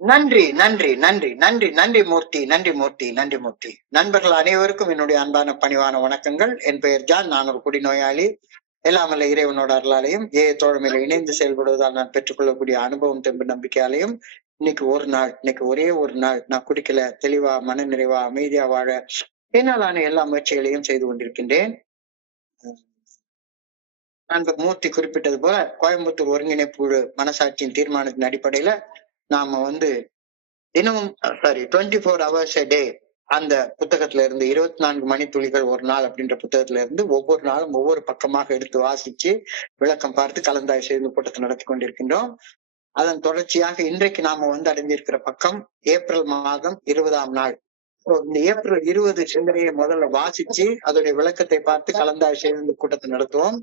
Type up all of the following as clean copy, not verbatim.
நன்றி நன்றி நன்றி நன்றி நன்றி மூர்த்தி, நன்றி மூர்த்தி, நன்றி மூர்த்தி. நண்பர்கள் அனைவருக்கும் என்னுடைய அன்பான பணிவான வணக்கங்கள். என் பெயர் ஜான். நான் ஒரு குடிநோயாளி. எல்லாமல்ல இறைவனோட அருளாலையும் தோழமையில இணைந்து செயல்படுவதால் நான் பெற்றுக்கொள்ளக்கூடிய அனுபவம், தெம்பு, நம்பிக்கையாலையும் இன்னைக்கு ஒரே ஒரு நாள் நான் குடிக்கல, தெளிவா, மன நிறைவா, அமைதியா வாழ என்னாலான எல்லா முயற்சிகளையும் செய்து கொண்டிருக்கின்றேன். நண்பர் மூர்த்தி குறிப்பிட்டது போல கோயம்புத்தூர் ஒருங்கிணைப்பு மனசாட்சியின் தீர்மானத்தின் அடிப்படையில நாம தினமும் 24 hours a day அந்த புத்தகத்துல இருந்து 24 மணித்துளிகள் ஒரு நாள் அப்படின்ற புத்தகத்துல இருந்து ஒவ்வொரு நாளும் ஒவ்வொரு பக்கமாக எடுத்து வாசிச்சு விளக்கம் பார்த்து கலந்தாய்வு செய்து கூட்டத்தை நடத்தி கொண்டிருக்கின்றோம். அதன் தொடர்ச்சியாக இன்றைக்கு நாம அடைஞ்சிருக்கிற பக்கம் ஏப்ரல் மாதம் 20ஆம் நாள். இந்த ஏப்ரல் 20 சிந்தனையை முதல்ல வாசிச்சு அதோடைய விளக்கத்தை பார்த்து கலந்தாய்வு செய்து கூட்டத்தை நடத்துவோம்.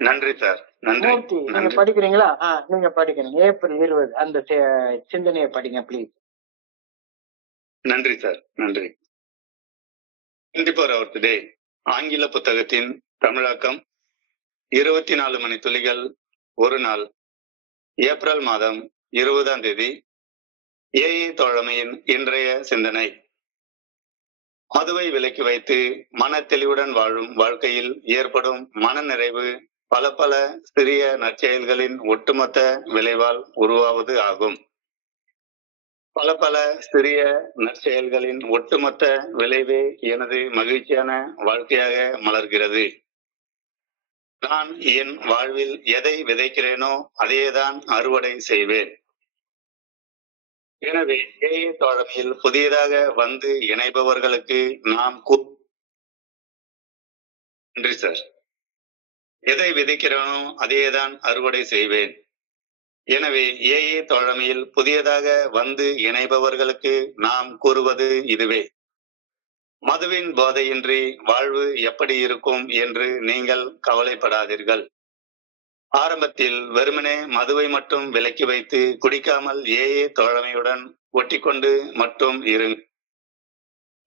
நன்றி சார். நன்றி. நீங்க படிக்கிறீங்களா? நீங்க படிக்கிறீங்க. ஏப்ரல் 20 அந்த சிந்தனையை படிங்க ப்ளீஸ். நன்றி சார். நன்றி. 24 hours a day ஆங்கில புத்தகத்தின் தமிழாக்கம் 24 மணி துளிகள் ஒரு நாள். ஏப்ரல் மாதம் 20ஆம் தேதி. ஏஏ தோழமையின் இன்றைய சிந்தனை. மதுவை விலக்கி வைத்து மன தெளிவுடன் வாழும் வாழ்க்கையில் ஏற்படும் மன நிறைவு பல பல சிறிய நற்செயல்களின் ஒட்டுமொத்த விளைவால் உருவாவது ஆகும். பல பல சிறிய நற்செயல்களின் ஒட்டுமொத்த விளைவே எனது மகிழ்ச்சியான வாழ்க்கையாக மலர்கிறது. நான் என் வாழ்வில் எதை விதைக்கிறேனோ அதையேதான் அறுவடை செய்வேன். எனவே ஏஏ தோழமையில் புதியதாக இணைபவர்களுக்கு நாம் நன்றி சார். எதை விதைக்கிறேனோ அதையேதான் அறுவடை செய்வேன். எனவே ஏஏ தோழமையில் புதியதாக இணைபவர்களுக்கு நாம் கூறுவது இதுவே. மதுவின் போதையின்றி வாழ்வு எப்படி இருக்கும் என்று நீங்கள் கவலைப்படாதீர்கள். ஆரம்பத்தில் வெறுமனே மதுவை மட்டும் விலக்கி வைத்து குடிக்காமல் ஏஏ தோழமையுடன் ஒட்டிக்கொண்டு மட்டும் இருங்க.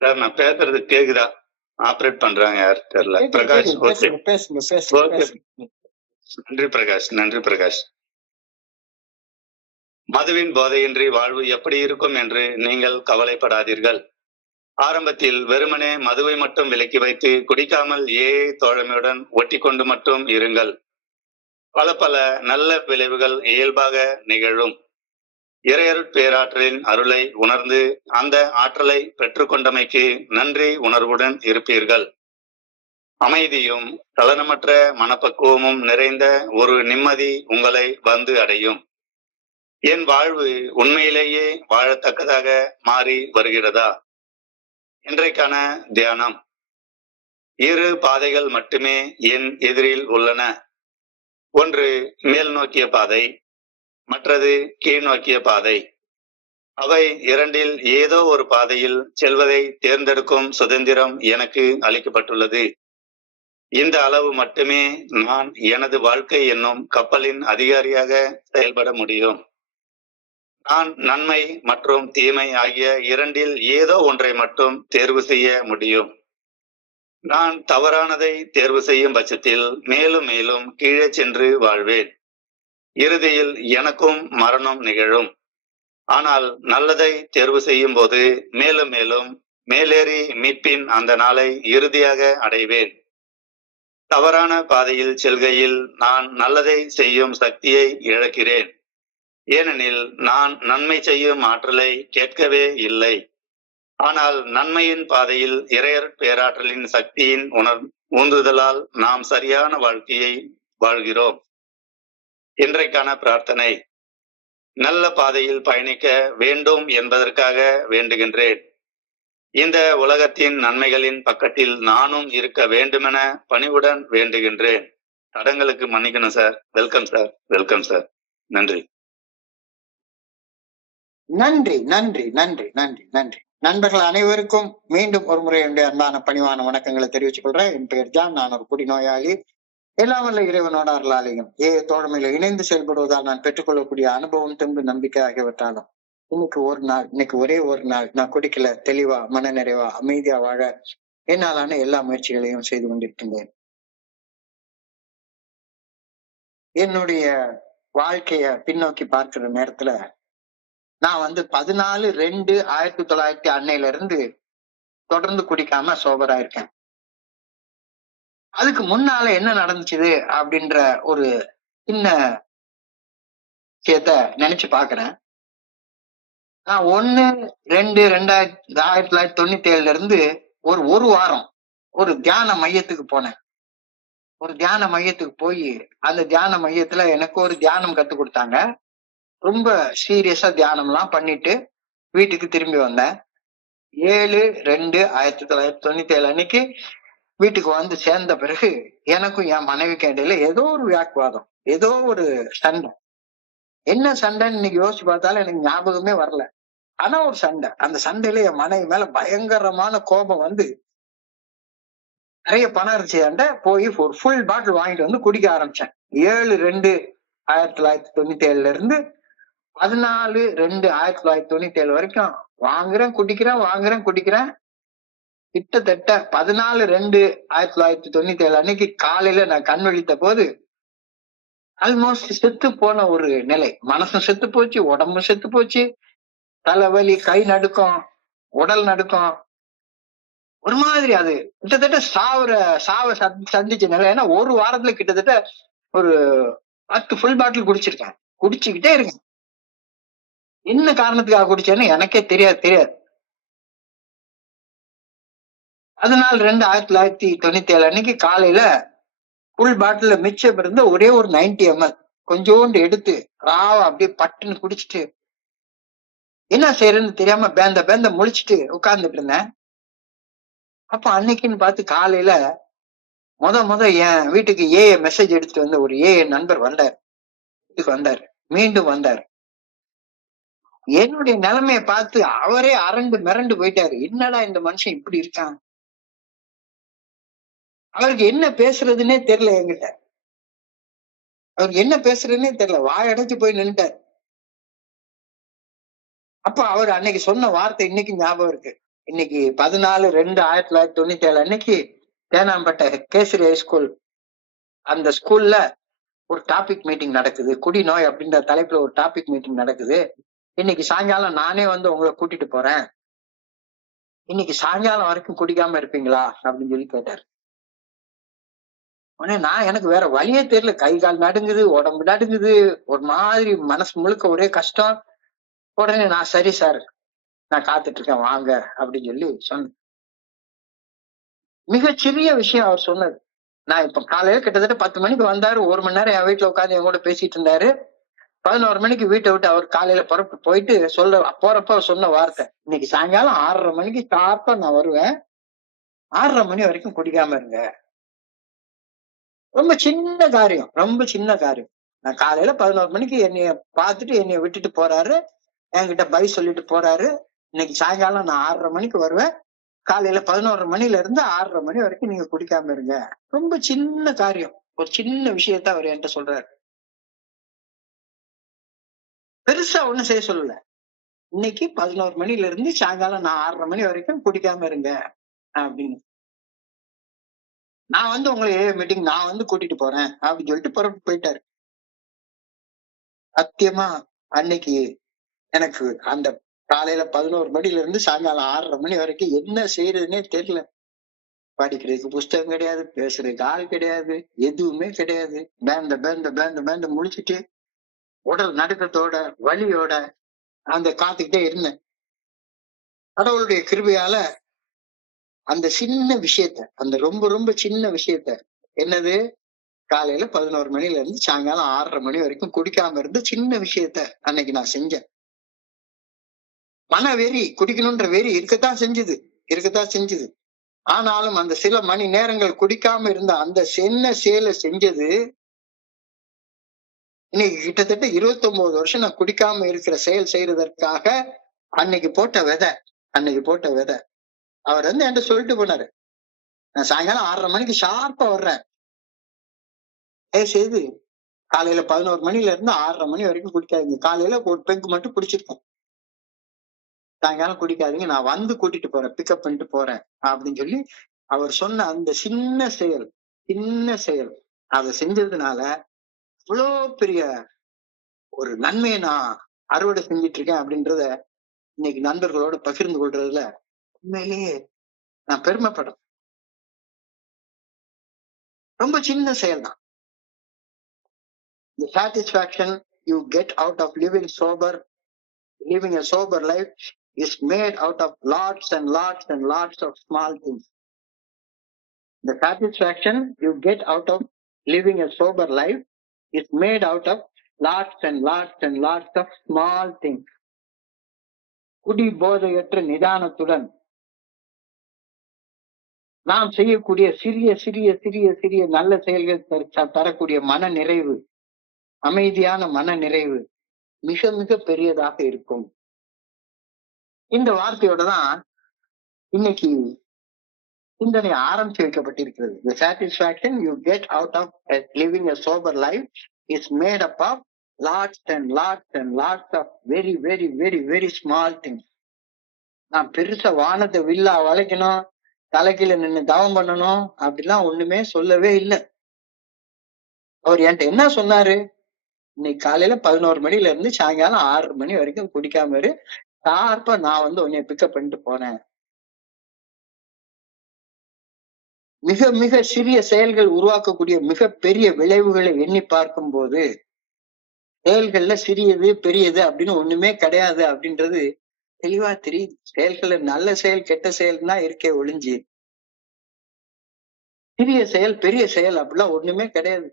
சார், நான் பேசுறது கேக்குதா? ஆபரேட் பண்றாங்க யார் தெரியல. பிரகாஷ். நன்றி பிரகாஷ். நன்றி பிரகாஷ். மதுவின் போதையின்றி வாழ்வு எப்படி இருக்கும் என்று நீங்கள் கவலைப்படாதீர்கள். ஆரம்பத்தில் வெறுமனே மதுவை மட்டும் விலக்கி வைத்து குடிக்காமல் ஏஏ தோழமையுடன் ஒட்டிக்கொண்டு மட்டும் இருங்கள். பல பல நல்ல விளைவுகள் இயல்பாக நிகழும். இறையருட் பேராற்றலின் அருளை உணர்ந்து அந்த ஆற்றலை பெற்றுக்கொண்டமைக்கு நன்றி உணர்வுடன் இருப்பீர்கள். அமைதியும் சலனமற்ற மனப்பக்குவமும் நிறைந்த ஒரு நிம்மதி உங்களை அடையும். என் வாழ்வு உண்மையிலேயே வாழத்தக்கதாக மாறி வருகிறதா? இன்றைக்கான தியானம். இரு பாதைகள் மட்டுமே என் எதிரில் உள்ளன. ஒன்று மேல் நோக்கிய பாதை, மற்றது கீழ் நோக்கிய பாதை. அவை இரண்டில் ஏதோ ஒரு பாதையில் செல்வதை தேர்ந்தெடுக்கும் சுதந்திரம் எனக்கு அளிக்கப்பட்டுள்ளது. இந்த அளவு மட்டுமே நான் எனது வாழ்க்கை என்னும் கப்பலின் அதிகாரியாக செயல்பட முடியும். நான் நன்மை மற்றும் தீமை ஆகிய இரண்டில் ஏதோ ஒன்றை மட்டும் தேர்வு செய்ய முடியும். நான் தவறானதை தேர்வு செய்யும் பட்சத்தில் மேலும் மேலும் கீழே சென்று வாழ்வேன். இறுதியில் எனக்கும் மரணம் நிகழும். ஆனால் நல்லதை தேர்வு செய்யும் போது மேலும் மேலும் மேலேறி மீட்பின் அந்த நாளை இறுதியாக அடைவேன். தவறான பாதையில் செல்கையில் நான் நல்லதை செய்யும் சக்தியை இழக்கிறேன். ஏனெனில் நான் நன்மை செய்யும் ஆற்றலை கேட்கவே இல்லை. ஆனால் நன்மையின் பாதையில் இறையர் பேராற்றலின் சக்தியின் உந்துதலால் நாம் சரியான வாழ்க்கையை வாழ்கிறோம். இன்றைக்கான பிரார்த்தனை. நல்ல பாதையில் பயணிக்க வேண்டும் என்பதற்காக வேண்டுகின்றேன். இந்த உலகத்தின் நன்மைகளின் பக்கத்தில் நானும் இருக்க வேண்டுமென பணிவுடன் வேண்டுகின்றேன். தடங்களுக்கு மன்னிக்கணும் sir. Welcome sir. Welcome sir. நன்றி. நன்றி நன்றி நன்றி நன்றி நன்றி. நண்பர்கள் அனைவருக்கும் மீண்டும் ஒரு முறை என்னுடைய அன்பான பணிவான வணக்கங்களை தெரிவித்துக் கொள்றேன். என் பெயர் ஜான். நான் ஒரு குடிநோயாளி. எல்லாம் வல்ல இறைவனோட அருளாலையும் தோழமையில இணைந்து செயல்படுவதால் நான் பெற்றுக்கொள்ளக்கூடிய அனுபவம், தெம்பு, நம்பிக்கை ஆகியவற்றாலும் இன்னைக்கு ஒரே ஒரு நாள் நான் குடிக்கல, தெளிவா, மன நிறைவா, அமைதியா வாழ என்னாலான எல்லா முயற்சிகளையும் செய்து கொண்டிருக்கின்றேன். என்னுடைய வாழ்க்கைய பின்னோக்கி பார்க்கிற நேரத்துல நான் வந்து 14/2/1900 அன்னையில இருந்து தொடர்ந்து குடிக்காம சோபரா இருக்கேன். அதுக்கு முன்னால என்ன நடந்துச்சு அப்படின்ற ஒரு சின்ன விஷயத்த நினைச்சு பாக்குறேன். நான் 1/2/2097 இருந்து ஒரு வாரம் ஒரு தியான மையத்துக்கு போனேன். ஒரு தியான மையத்துக்கு போய் அந்த தியான மையத்துல எனக்கு ஒரு தியானம் கத்து கொடுத்தாங்க. ரொம்ப சீரியஸா தியானம் எல்லாம் பண்ணிட்டு வீட்டுக்கு திரும்பி வந்தேன். 7/2/1997 அன்னைக்கு வீட்டுக்கு வந்து சேர்ந்த பிறகு எனக்கும் என் மனைவிக்கு இடையில ஏதோ ஒரு வாக்குவாதம், ஏதோ ஒரு சண்டை. என்ன சண்டைன்னு இன்னைக்கு யோசிச்சு பார்த்தாலும் எனக்கு ஞாபகமே வரல. ஆனா ஒரு சண்டை. அந்த சண்டையில என் மனைவி மேல பயங்கரமான கோபம் வந்து நிறைய பணம் இருந்துச்சு போய் ஒரு ஃபுல் பாட்டில் வாங்கிட்டு வந்து குடிக்க ஆரம்பிச்சேன். 7/2/1997 இருந்து 14/2/1997 வரைக்கும் வாங்குறேன் குடிக்கிறேன். கிட்டத்தட்ட 14/2/1997 அன்னைக்கு காலையில நான் கண் விழித்த போது ஆல்மோஸ்ட் செத்து போன ஒரு நிலை. மனசும் செத்து போச்சு, உடம்பும் செத்து போச்சு, தலைவலி, கை நடுக்கம், உடல் நடுக்கம், ஒரு மாதிரி அது கிட்டத்தட்ட சாவை சந்திச்ச நிலை. ஏன்னா ஒரு வாரத்துல கிட்டத்தட்ட ஒரு 10 ஃபுல் பாட்டில் குடிச்சிருக்கேன். குடிச்சுக்கிட்டே இருக்கேன். என்ன காரணத்துக்காக குடிச்சேன்னு எனக்கே தெரியாது. 14/2/1997 அன்னைக்கு காலையில ஃபுல் பாட்டில மிச்சம் இருந்த ஒரே ஒரு 90 ml கொஞ்சோண்டு எடுத்து ராவா அப்படியே பட்டுன்னு குடிச்சிட்டு என்ன செய்யறதுன்னு தெரியாம பேந்த முழிச்சிட்டு உட்கார்ந்துட்டு இருந்தேன். அப்ப அன்னைக்குன்னு பார்த்து காலையில முத என் வீட்டுக்கு மெசேஜ் எடுத்துட்டு வந்து ஒரு நண்பர் வந்தார். வீட்டுக்கு வந்தார், மீண்டும் வந்தார். என்னுடைய நிலைமையை பார்த்து அவரே அரண்டு மிரண்டு போயிட்டாரு. என்னடா இந்த மனுஷன் இப்படி இருக்கான், அவருக்கு என்ன பேசுறதுன்னே தெரியல. என்கிட்ட அவருக்கு என்ன பேசுறதுன்னே தெரியல. வாயடைச்சு போய் நின்னுட்டார். அப்ப அவர் அன்னைக்கு சொன்ன வார்த்தை இன்னைக்கு ஞாபகம் இருக்கு. இன்னைக்கு 14/2/1997 அன்னைக்கு தேனாம்பேட்டை கேசரி ஹைஸ்கூல் அந்த ஸ்கூல்ல ஒரு டாபிக் மீட்டிங் நடக்குது. குடிநோய் அப்படின்ற தலைப்புல ஒரு டாபிக் மீட்டிங் நடக்குது. இன்னைக்கு சாயங்காலம் நானே வந்து உங்களை கூட்டிட்டு போறேன். இன்னைக்கு சாயங்காலம் வரைக்கும் குடிக்காம இருப்பீங்களா அப்படின்னு சொல்லி கேட்டாரு. உடனே எனக்கு வேற வழியே தெரியல. கை கால் நடுங்குது, உடம்பு நடுங்குது, ஒரு மாதிரி மனசு முழுக்க ஒரே கஷ்டம். உடனே நான் சரி சார், நான் காத்துட்டு இருக்கேன் வாங்க அப்படின்னு சொல்லி சொன்னேன். மிகச்சிறிய விஷயம் அவர் சொன்னது. நான் இப்ப காலையில கிட்டத்தட்ட 10 மணிக்கு வந்தாரு. 1 மணி நேரம் என் வீட்டுல உட்காந்து என் கூட பேசிட்டு இருந்தாரு. 11 மணிக்கு வீட்டை விட்டு அவர் காலையில புறப்பு போயிட்டு போறப்ப சொன்ன வார்த்தை, இன்னைக்கு சாயங்காலம் 6:30 மணிக்கு ஷார்ப்பா நான் வருவேன், 6:30 மணி வரைக்கும் குடிக்காம இருங்க. ரொம்ப சின்ன காரியம். நான் காலையில 11 மணிக்கு என்னைய பார்த்துட்டு என்னைய விட்டுட்டு போறாரு, என்கிட்ட பை சொல்லிட்டு போறாரு. இன்னைக்கு சாயங்காலம் நான் 6:30 மணிக்கு வருவேன், காலையில 11 மணில இருந்து 6:30 மணி வரைக்கும் நீங்க குடிக்காம இருங்க. ரொம்ப சின்ன காரியம், ஒரு சின்ன விஷயத்த அவர் என்கிட்ட சொல்றாரு. பெருசா ஒண்ணும் செய்ய சொல்லல. இன்னைக்கு 11 மணில இருந்து சாயங்காலம் நான் 6:30 மணி வரைக்கும் குடிக்காம இருங்க அப்படின்னு. நான் வந்து உங்களை மீட்டிங் நான் வந்து கூட்டிட்டு போறேன் அப்படின்னு சொல்லிட்டு புறப்பட்டு போயிட்டாரு. சத்தியமா அன்னைக்கு எனக்கு அந்த காலையில 11 மணில இருந்து சாயங்காலம் 6:30 மணி வரைக்கும் என்ன செய்யறதுன்னே தெரியல. படிக்கிறதுக்கு புஸ்தகம் கிடையாது, பேசுறதுக்கு ஆள் கிடையாது, எதுவுமே கிடையாது. பேந்த முழிச்சிட்டு உடல் நடுக்கத்தோட வலியோட அந்த காத்துக்கிட்டே இருந்தேன். கடவுளுடைய கிருபையால அந்த சின்ன விஷயத்த, அந்த ரொம்ப ரொம்ப சின்ன விஷயத்த, என்னது காலையில 11 மணில இருந்து சாயங்காலம் 6:30 மணி வரைக்கும் குடிக்காம இருந்து சின்ன விஷயத்த அன்னைக்கு நான் செஞ்சேன். மன வெறி, குடிக்கணும்ன்ற வெறி இருக்கத்தான் செஞ்சது. ஆனாலும் அந்த சில மணி நேரங்கள் குடிக்காம இருந்த அந்த சின்ன செயலை செஞ்சது இன்னைக்கு கிட்டத்தட்ட 29 வருஷம் நான் குடிக்காம இருக்கிற செயல் செய்யறதற்காக அன்னைக்கு போட்ட விதை. அவர் வந்து என்கிட்ட சொல்லிட்டு போனாரு, நான் சாயங்காலம் 6:30 மணிக்கு ஷார்ப்பா வர்றேன், செய்து காலையில 11 மணில இருந்து 6:30 மணி வரைக்கும் குடிக்காதீங்க. காலையில ஒரு பெங்கு மட்டும் குடிச்சிருக்கேன், சாயங்காலம் குடிக்காதீங்க, நான் வந்து கூட்டிட்டு போறேன், பிக்கப் பண்ணிட்டு போறேன் அப்படின்னு சொல்லி அவர் சொன்ன அந்த சின்ன செயல் அதை செஞ்சதுனால இவ்வளோ பெரிய ஒரு நன்மையை நான் அறுவடை செஞ்சிட்டு இருக்கேன் அப்படின்றத இன்னைக்கு நண்பர்களோட பகிர்ந்து கொள்றதுல உண்மையிலேயே நான் பெருமைப்படுறேன். ரொம்ப சின்ன செயல் தான். The satisfaction you get out of living a sober life is made out of lots and lots and lots of small things. The satisfaction you get out of living a sober life is made out of lots and lots and lots of small things. குடி போதையற்ற நிதானத்துடன் நாம் செய்யக்கூடிய சிறிய சிறிய சிறிய சிறிய நல்ல செயல்கள் தரக்கூடிய மன நிறைவு, அமைதியான மன நிறைவு மிக மிக பெரியதாக இருக்கும். இந்த வார்த்தையோட தான் இன்னைக்கு சிந்தனை ஆரம்பிச்சு வைக்கப்பட்டிருக்கிறது. The satisfaction you get out of living a sober life is made up of lots and lots and lots of very very very very small things. நான் பெருசா வானத்தை வில்லா வளைக்கணும், தலைக்கீழ நின்று தவம் பண்ணணும் அப்படிலாம் ஒண்ணுமே சொல்லவே இல்லை. அவர் என்கிட்ட என்ன சொன்னாரு, இன்னைக்கு காலையில 11 மணில இருந்து சாயங்காலம் 6 மணி வரைக்கும் குடிக்காம இரு, ஷார்ப்பா நான் வந்து உன்னைய பிக்கப் பண்ணிட்டு போனேன். மிக மிக சிறிய செயல்கள் உருவாக்கக்கூடிய மிக பெரிய விளைவுகளை எண்ணி பார்க்கும் போது செயல்கள்ல சிறியது பெரியது அப்படின்னு ஒண்ணுமே கிடையாது அப்படின்றது தெளிவா தெரியுது. செயல்கள்ல நல்ல செயல் கெட்ட செயல் தான் இருக்கே ஒளிஞ்சு சிறிய செயல் பெரிய செயல் அப்படிலாம் ஒண்ணுமே கிடையாது.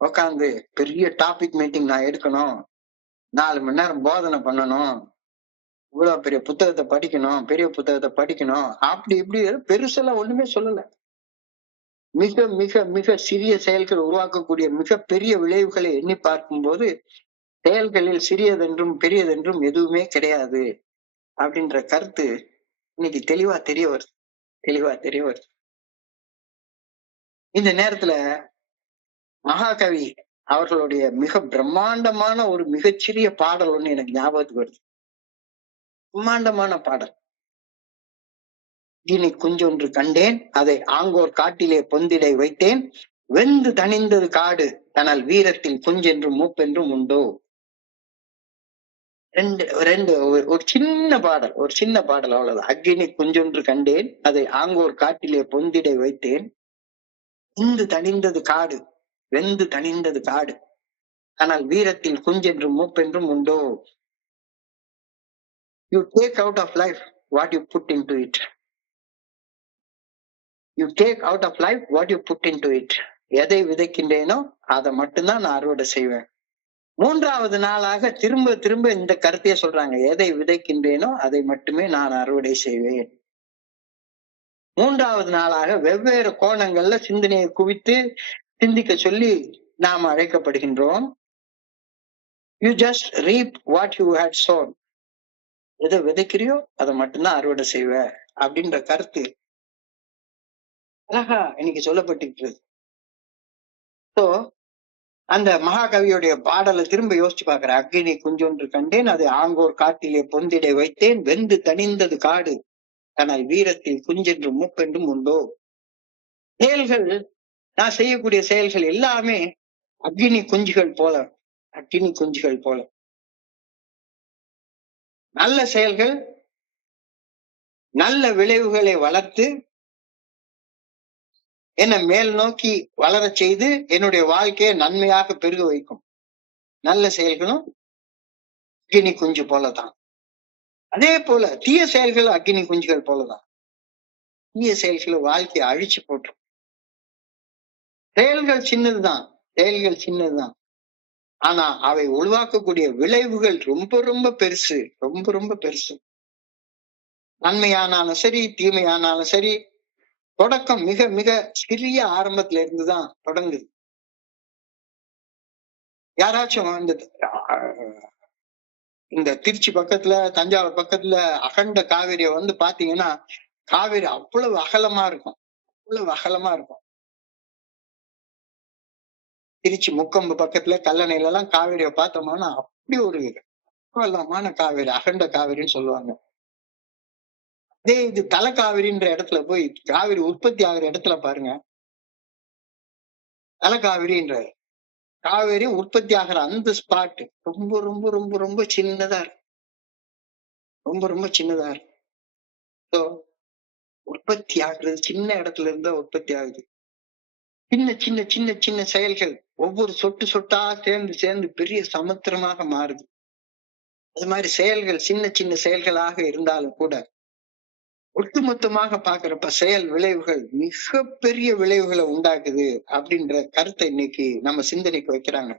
உக்காந்து பெரிய டாபிக் மீட்டிங் நான் எடுக்கணும், 4 மணி நேரம் போதனை பண்ணணும், இவ்வளவு பெரிய புத்தகத்தை படிக்கணும், பெரிய புத்தகத்தை படிக்கணும், அப்படி இப்படி பெருசெல்லாம் ஒண்ணுமே சொல்லல. மிக மிக மிக சிறிய செயல்கள் உருவாக்கக்கூடிய மிக பெரிய விளைவுகளை எண்ணி பார்க்கும் போது செயல்களில் சிறியதென்றும் பெரியதென்றும் எதுவுமே கிடையாது அப்படின்ற கருத்து இன்னைக்கு தெளிவா தெரிய வருது. இந்த நேரத்துல மகாகவி அவர்களுடைய மிக பிரம்மாண்டமான ஒரு மிகச்சிறிய பாடல் ஒண்ணு எனக்கு ஞாபகத்துக்கு வருது. பிரம்மாண்டமான பாடல். இனி குஞ்சொன்று கண்டேன், அதை ஆங்கோர் காட்டிலே பொந்திடை வைத்தேன், வெந்து தணிந்தது காடு, தனல் வீரத்தில் குஞ்சென்றும் மூப்பென்றும் உண்டோ. ஒரு சின்ன பாடல் அவ்வளவுதான். அக்கினி குஞ்சொன்று கண்டேன், அதை ஆங்கோர் காட்டிலே பொந்திடை வைத்தேன், வெந்து தணிந்தது காடு, ஆனால் வீரத்தில் குஞ்சென்றும் மூப்பென்றும் உண்டோ. You take out of life what you put into it. You take out of life what you put into it. எதை விதைக்கின்றேனோ அதை மட்டும்தான் நான் அறுவடை செய்வேன். 3வது நாளாக திரும்ப திரும்ப இந்த கருத்தையே சொல்றாங்க. எதை விதைக்கின்றேனோ அதை மட்டுமே நான் அறுவடை செய்வேன். 3வது நாளாக வெவ்வேறு கோணங்கள்ல சிந்தனையை குவித்து சிந்திக்க சொல்லி நாம் அழைக்கப்படுகின்றோம். You just reap what you had sown. எதை விதைக்கிறியோ அதை மட்டும்தான் அறுவடை செய்வ அப்படின்ற கருத்து அழகா இன்னைக்கு சொல்லப்பட்டிருக்கிறது. சோ அந்த மகாகவியுடைய பாடலை திரும்ப யோசிச்சு பாக்குற. அக்கினி குஞ்சொன்று கண்டேன், அதை ஆங்கோர் காட்டிலே பொந்திடை வைத்தேன், வெந்து தணிந்தது காடு, ஆனால் வீரத்தில் குஞ்சென்று மூப்பென்றும் உண்டோ. செயல்கள், நான் செய்யக்கூடிய செயல்கள் எல்லாமே அக்கினி குஞ்சுகள் போல. நல்ல செயல்கள் நல்ல விளைவுகளை வளர்த்து என்னை மேல் நோக்கி வளர செய்து என்னுடைய வாழ்க்கையை நன்மையாக பெருக வைக்கும். நல்ல செயல்களும் அக்கினி குஞ்சு போலதான். அதே போல தீய செயல்கள் அக்கினி குஞ்சுகள் போலதான். தீய செயல்களை வாழ்க்கையை அழிச்சு போட்டுரும். செயல்கள் சின்னதுதான், ஆனா அவை உருவாக்கக்கூடிய விளைவுகள் ரொம்ப ரொம்ப பெருசு. நன்மையானாலும் சரி தீமையானாலும் சரி, தொடக்கம் மிக மிக சிறிய ஆரம்பத்துல இருந்துதான் தொடங்குது. யாராச்சும் இந்த திருச்சி பக்கத்துல தஞ்சாவூர் பக்கத்துல அகண்ட காவிரிய வந்து பாத்தீங்கன்னா காவிரி அவ்வளவு அகலமா இருக்கும். திருச்சி முக்கொம்பு பக்கத்துல கல்லணையில எல்லாம் காவிரிய பார்த்தோம்னா அப்படி ஒரு அகலமான காவிரி, அகண்ட காவிரின்னு சொல்லுவாங்க. அதே இது தலைக்காவிரின்ற இடத்துல போய் காவிரி உற்பத்தி ஆகிற இடத்துல பாருங்க, தலைக்காவிரின்ற காவேரி உற்பத்தி ஆகிற அந்த ஸ்பாட் ரொம்ப ரொம்ப ரொம்ப ரொம்ப சின்னதா இருக்கு. ரொம்ப ரொம்ப சின்னதா இருக்கு. So, உற்பத்தி ஆகுறது சின்ன இடத்துல இருந்தா உற்பத்தி ஆகுது. சின்ன சின்ன சின்ன சின்ன செயல்கள் ஒவ்வொரு சொட்டு சொட்டா சேர்ந்து சேர்ந்து பெரிய சமுத்திரமாக மாறுது. அது மாதிரி செயல்கள் சின்ன சின்ன செயல்களாக இருந்தாலும் கூட ஒட்டுமொத்தமாக பாக்குறப்ப செயல் விளைவுகள் மிகப்பெரிய விளைவுகளை உண்டாக்குது அப்படின்ற கருத்தை இன்னைக்கு நம்ம சிந்தனைக்கு வைக்கிறாங்க.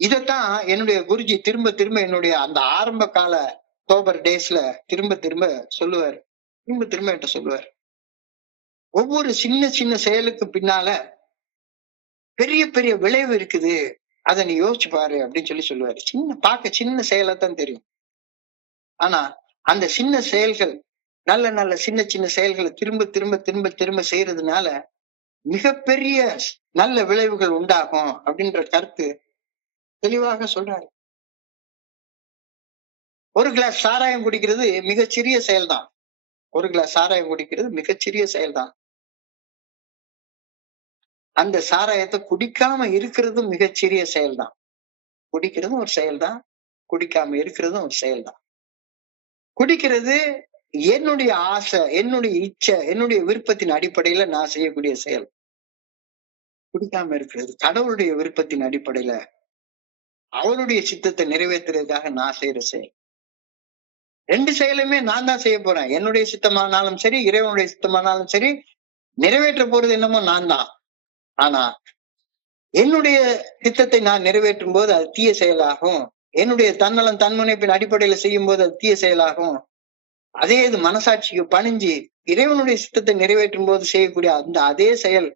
இதத்தான் என்னுடைய குருஜி திரும்ப திரும்ப என்னுடைய அந்த ஆரம்ப கால அக்டோபர் டேஸ்ல திரும்ப திரும்ப சொல்லுவார். திரும்ப திரும்ப என்கிட்ட சொல்லுவார், ஒவ்வொரு சின்ன சின்ன செயலுக்கு பின்னால பெரிய பெரிய விளைவு இருக்குது, அதை நீ யோசிச்சு பாரு அப்படின்னு சொல்லுவாரு. பார்க்க சின்ன செயலா தான் தெரியும். ஆனா அந்த சின்ன செயல்கள், நல்ல நல்ல சின்ன சின்ன செயல்களை திரும்ப திரும்ப திரும்ப திரும்ப செய்யறதுனால மிகப்பெரிய நல்ல விளைவுகள் உண்டாகும் அப்படின்ற கருத்து தெளிவாக சொல்றாரு. ஒரு கிளாஸ் சாராயம் குடிக்கிறது மிகச்சிறிய செயல்தான். ஒரு கிளாஸ் சாராயம் குடிக்கிறது மிகச்சிறிய செயல்தான். அந்த சாராயத்தை குடிக்காம இருக்கிறதும் மிகச்சிறிய செயல்தான். குடிக்கிறதும் ஒரு செயல்தான், குடிக்காம இருக்கிறதும் ஒரு செயல்தான். குடிக்கிறது என்னுடைய ஆசை, என்னுடைய இச்சை, என்னுடைய விருப்பத்தின் அடிப்படையில நான் செய்யக்கூடிய செயல். குடிக்காம இருக்கிறது கடவுளுடைய விருப்பத்தின் அடிப்படையில அவருடைய சித்தத்தை நிறைவேற்றுறதுக்காக நான் செய்யற செயல். ரெண்டு செயலுமே நான் தான் செய்ய போறேன். என்னுடைய சித்தமானாலும் சரி, இறைவனுடைய சித்தமானாலும் சரி, நிறைவேற்ற போறது என்னமோ நான் தான். ஆனா என்னுடைய சித்தத்தை நான் நிறைவேற்றும் போது அது தீய செயலாகும். என்னுடைய தன்னலம் தன்முனைப்பின் அடிப்படையில செய்யும் போது அது தீய செயலாகும். அதே இது மனசாட்சிக்கு பணிஞ்சு இறைவனுடைய சித்தத்தை நிறைவேற்றும் போது செய்யக்கூடிய அந்த அதே செயல்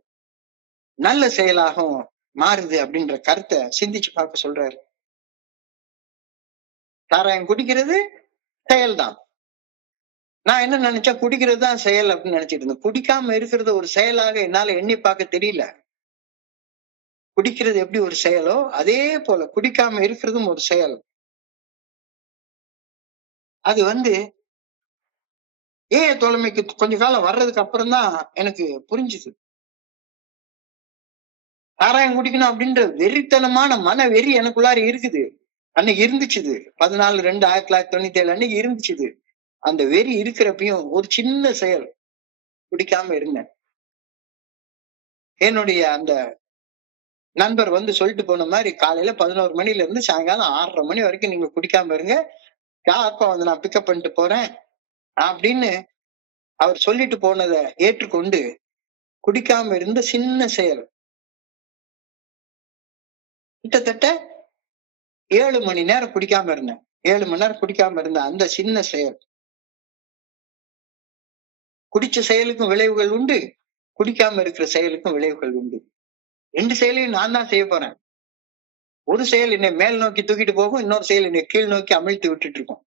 நல்ல செயலாகும் மாறுது அப்படின்ற கருத்தை சிந்திச்சு பார்க்க சொல்றாரு. சாராயம் குடிக்கிறது செயல்தான். நான் என்ன நினைச்சேன், குடிக்கிறது தான் செயல் அப்படின்னு நினைச்சிட்டு இருந்தேன். குடிக்காம இருக்கிறது ஒரு செயலாக என்னால எண்ணி பார்க்க தெரியல. குடிக்கிறது எப்படி ஒரு செயலோ அதே போல குடிக்காம இருக்கிறதும் ஒரு செயல். அது தோழமைக்கு கொஞ்ச காலம் வர்றதுக்கு அப்புறம் தான் எனக்கு புரிஞ்சுது. சாராயம் குடிக்கணும் அப்படின்ற வெறித்தனமான மன வெறி எனக்குள்ளார இருக்குது. அன்னைக்கு இருந்துச்சுது. 14/2/1997 அன்னைக்கு இருந்துச்சுது. அந்த வெறி இருக்கிறப்பையும் ஒரு சின்ன செயல் குடிக்காம இருந்தேன். என்னுடைய அந்த நண்பர் சொல்லிட்டு போன மாதிரி காலையில 11 மணில இருந்து சாயங்காலம் 6:30 மணி வரைக்கும் நீங்க குடிக்காம இருங்க, அப்ப நான் பிக்கப் பண்ணிட்டு போறேன் அப்படின்னு அவர் சொல்லிட்டு போனதை ஏற்றுக்கொண்டு குடிக்காம இருந்த சின்ன செயல் கிட்டத்தட்ட 7 மணி நேரம் குடிக்காம இருந்தேன். 7 மணி நேரம் குடிக்காம இருந்த அந்த சின்ன செயல், குடிச்ச செயலுக்கும் விளைவுகள் உண்டு, குடிக்காம இருக்கிற செயலுக்கும் விளைவுகள் உண்டு. ரெண்டு செயலையும் நான் தான் செய்ய போறேன். ஒரு செயல் என்னை மேல் நோக்கி தூக்கிட்டு போகும், இன்னொரு செயல் என்னை கீழ் நோக்கி அமிழ்த்தி விட்டுட்டு இருக்கும்.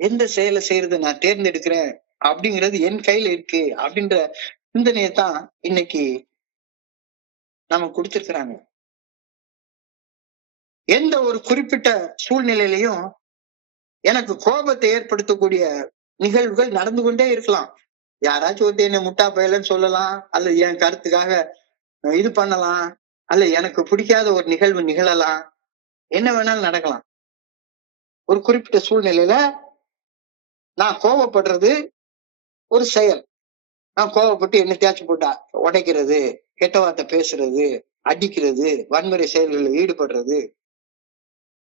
எந்த செயலை செய்யறது நான் தேர்ந்தெடுக்கிறேன் அப்படிங்கிறது என் கையில இருக்கு அப்படின்ற சிந்தனையை தான் இன்னைக்கு நம்ம கொடுத்திருக்கிறாங்க. எந்த ஒரு குறிப்பிட்ட சூழ்நிலையிலையும் எனக்கு கோபத்தை ஏற்படுத்தக்கூடிய நிகழ்வுகள் நடந்து கொண்டே இருக்கலாம். யாராச்சும் ஒருத்தர் என்னை முட்டா பயலன்னு சொல்லலாம், அல்லது என் கருத்துக்காக இது பண்ணலாம், அல்ல எனக்கு பிடிக்காத ஒரு நிகழ்வு நிகழலாம், என்ன வேணாலும் நடக்கலாம். ஒரு குறிப்பிட்ட சூழ்நிலையில நான் கோபப்படுறது ஒரு செயல். நான் கோபப்பட்டு என்னத்தையாச்சும் போட்டா உடைக்கிறது, கெட்ட வார்த்தை பேசுறது, அடிக்கிறது, வன்முறை செயல்களில் ஈடுபடுறது,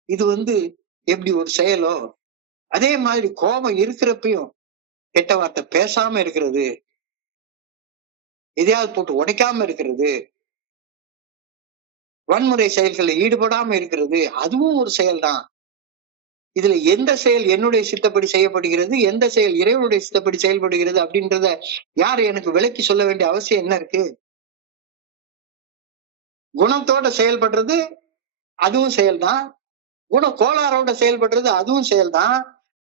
இது எப்படி ஒரு செயலோ அதே மாதிரி கோபம் இருக்கிறப்பையும் கெட்ட வார்த்தை பேசாம இருக்கிறது, எதையாவது போட்டு உடைக்காம இருக்கிறது, வன்முறை செயல்களில் ஈடுபடாம இருக்கிறது, அதுவும் ஒரு செயல்தான். இதுல எந்த செயல் என்னுடைய சித்தப்படி செய்யப்படுகிறது, எந்த செயல் இறைவனுடைய சித்தப்படி செயல்படுகிறது அப்படின்றத யாரு எனக்கு விளக்கி சொல்ல வேண்டிய அவசியம் என்ன இருக்கு? குணத்தோட செயல்படுறது அதுவும் செயல்தான், குண கோளாறோட செயல்படுறது அதுவும் செயல்தான்.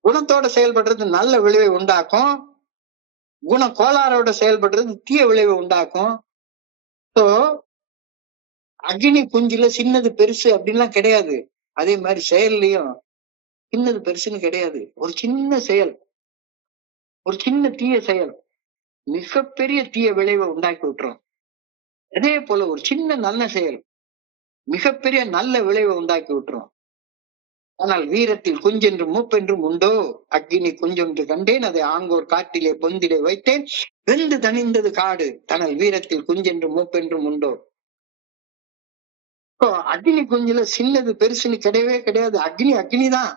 குணத்தோட செயல்படுறது நல்ல விளைவை உண்டாக்கும், குண கோளாறோட செயல்படுறது தீய விளைவை உண்டாக்கும். சோ அக்னி குஞ்சுல சின்னது பெருசு அப்படின்லாம் கிடையாது. அதே மாதிரி செயல்லையும் சின்னது பெருசுன்னு கிடையாது. ஒரு சின்ன செயல், ஒரு சின்ன தீய செயல் மிகப்பெரிய தீய விளைவை உண்டாக்கி விட்டுரும். அதே போல ஒரு சின்ன நல்ல செயல் மிகப்பெரிய நல்ல விளைவை உண்டாக்கி விட்டுரும். ஆனால் வீரத்தில் குஞ்சென்றும் மூப்பென்றும் உண்டோ, அக்கினி குஞ்சொன்று கண்டேன் அதை ஆங்கோர் காட்டிலே பொந்திலே வைத்தேன், வெந்து தணிந்தது காடு தனல் வீரத்தில் குஞ்சென்றும் மூப்பென்றும் உண்டோ. இப்போ அக்னி குஞ்சுல சின்னது பெருசுன்னு கிடையவே கிடையாது. அக்னி அக்னிதான்.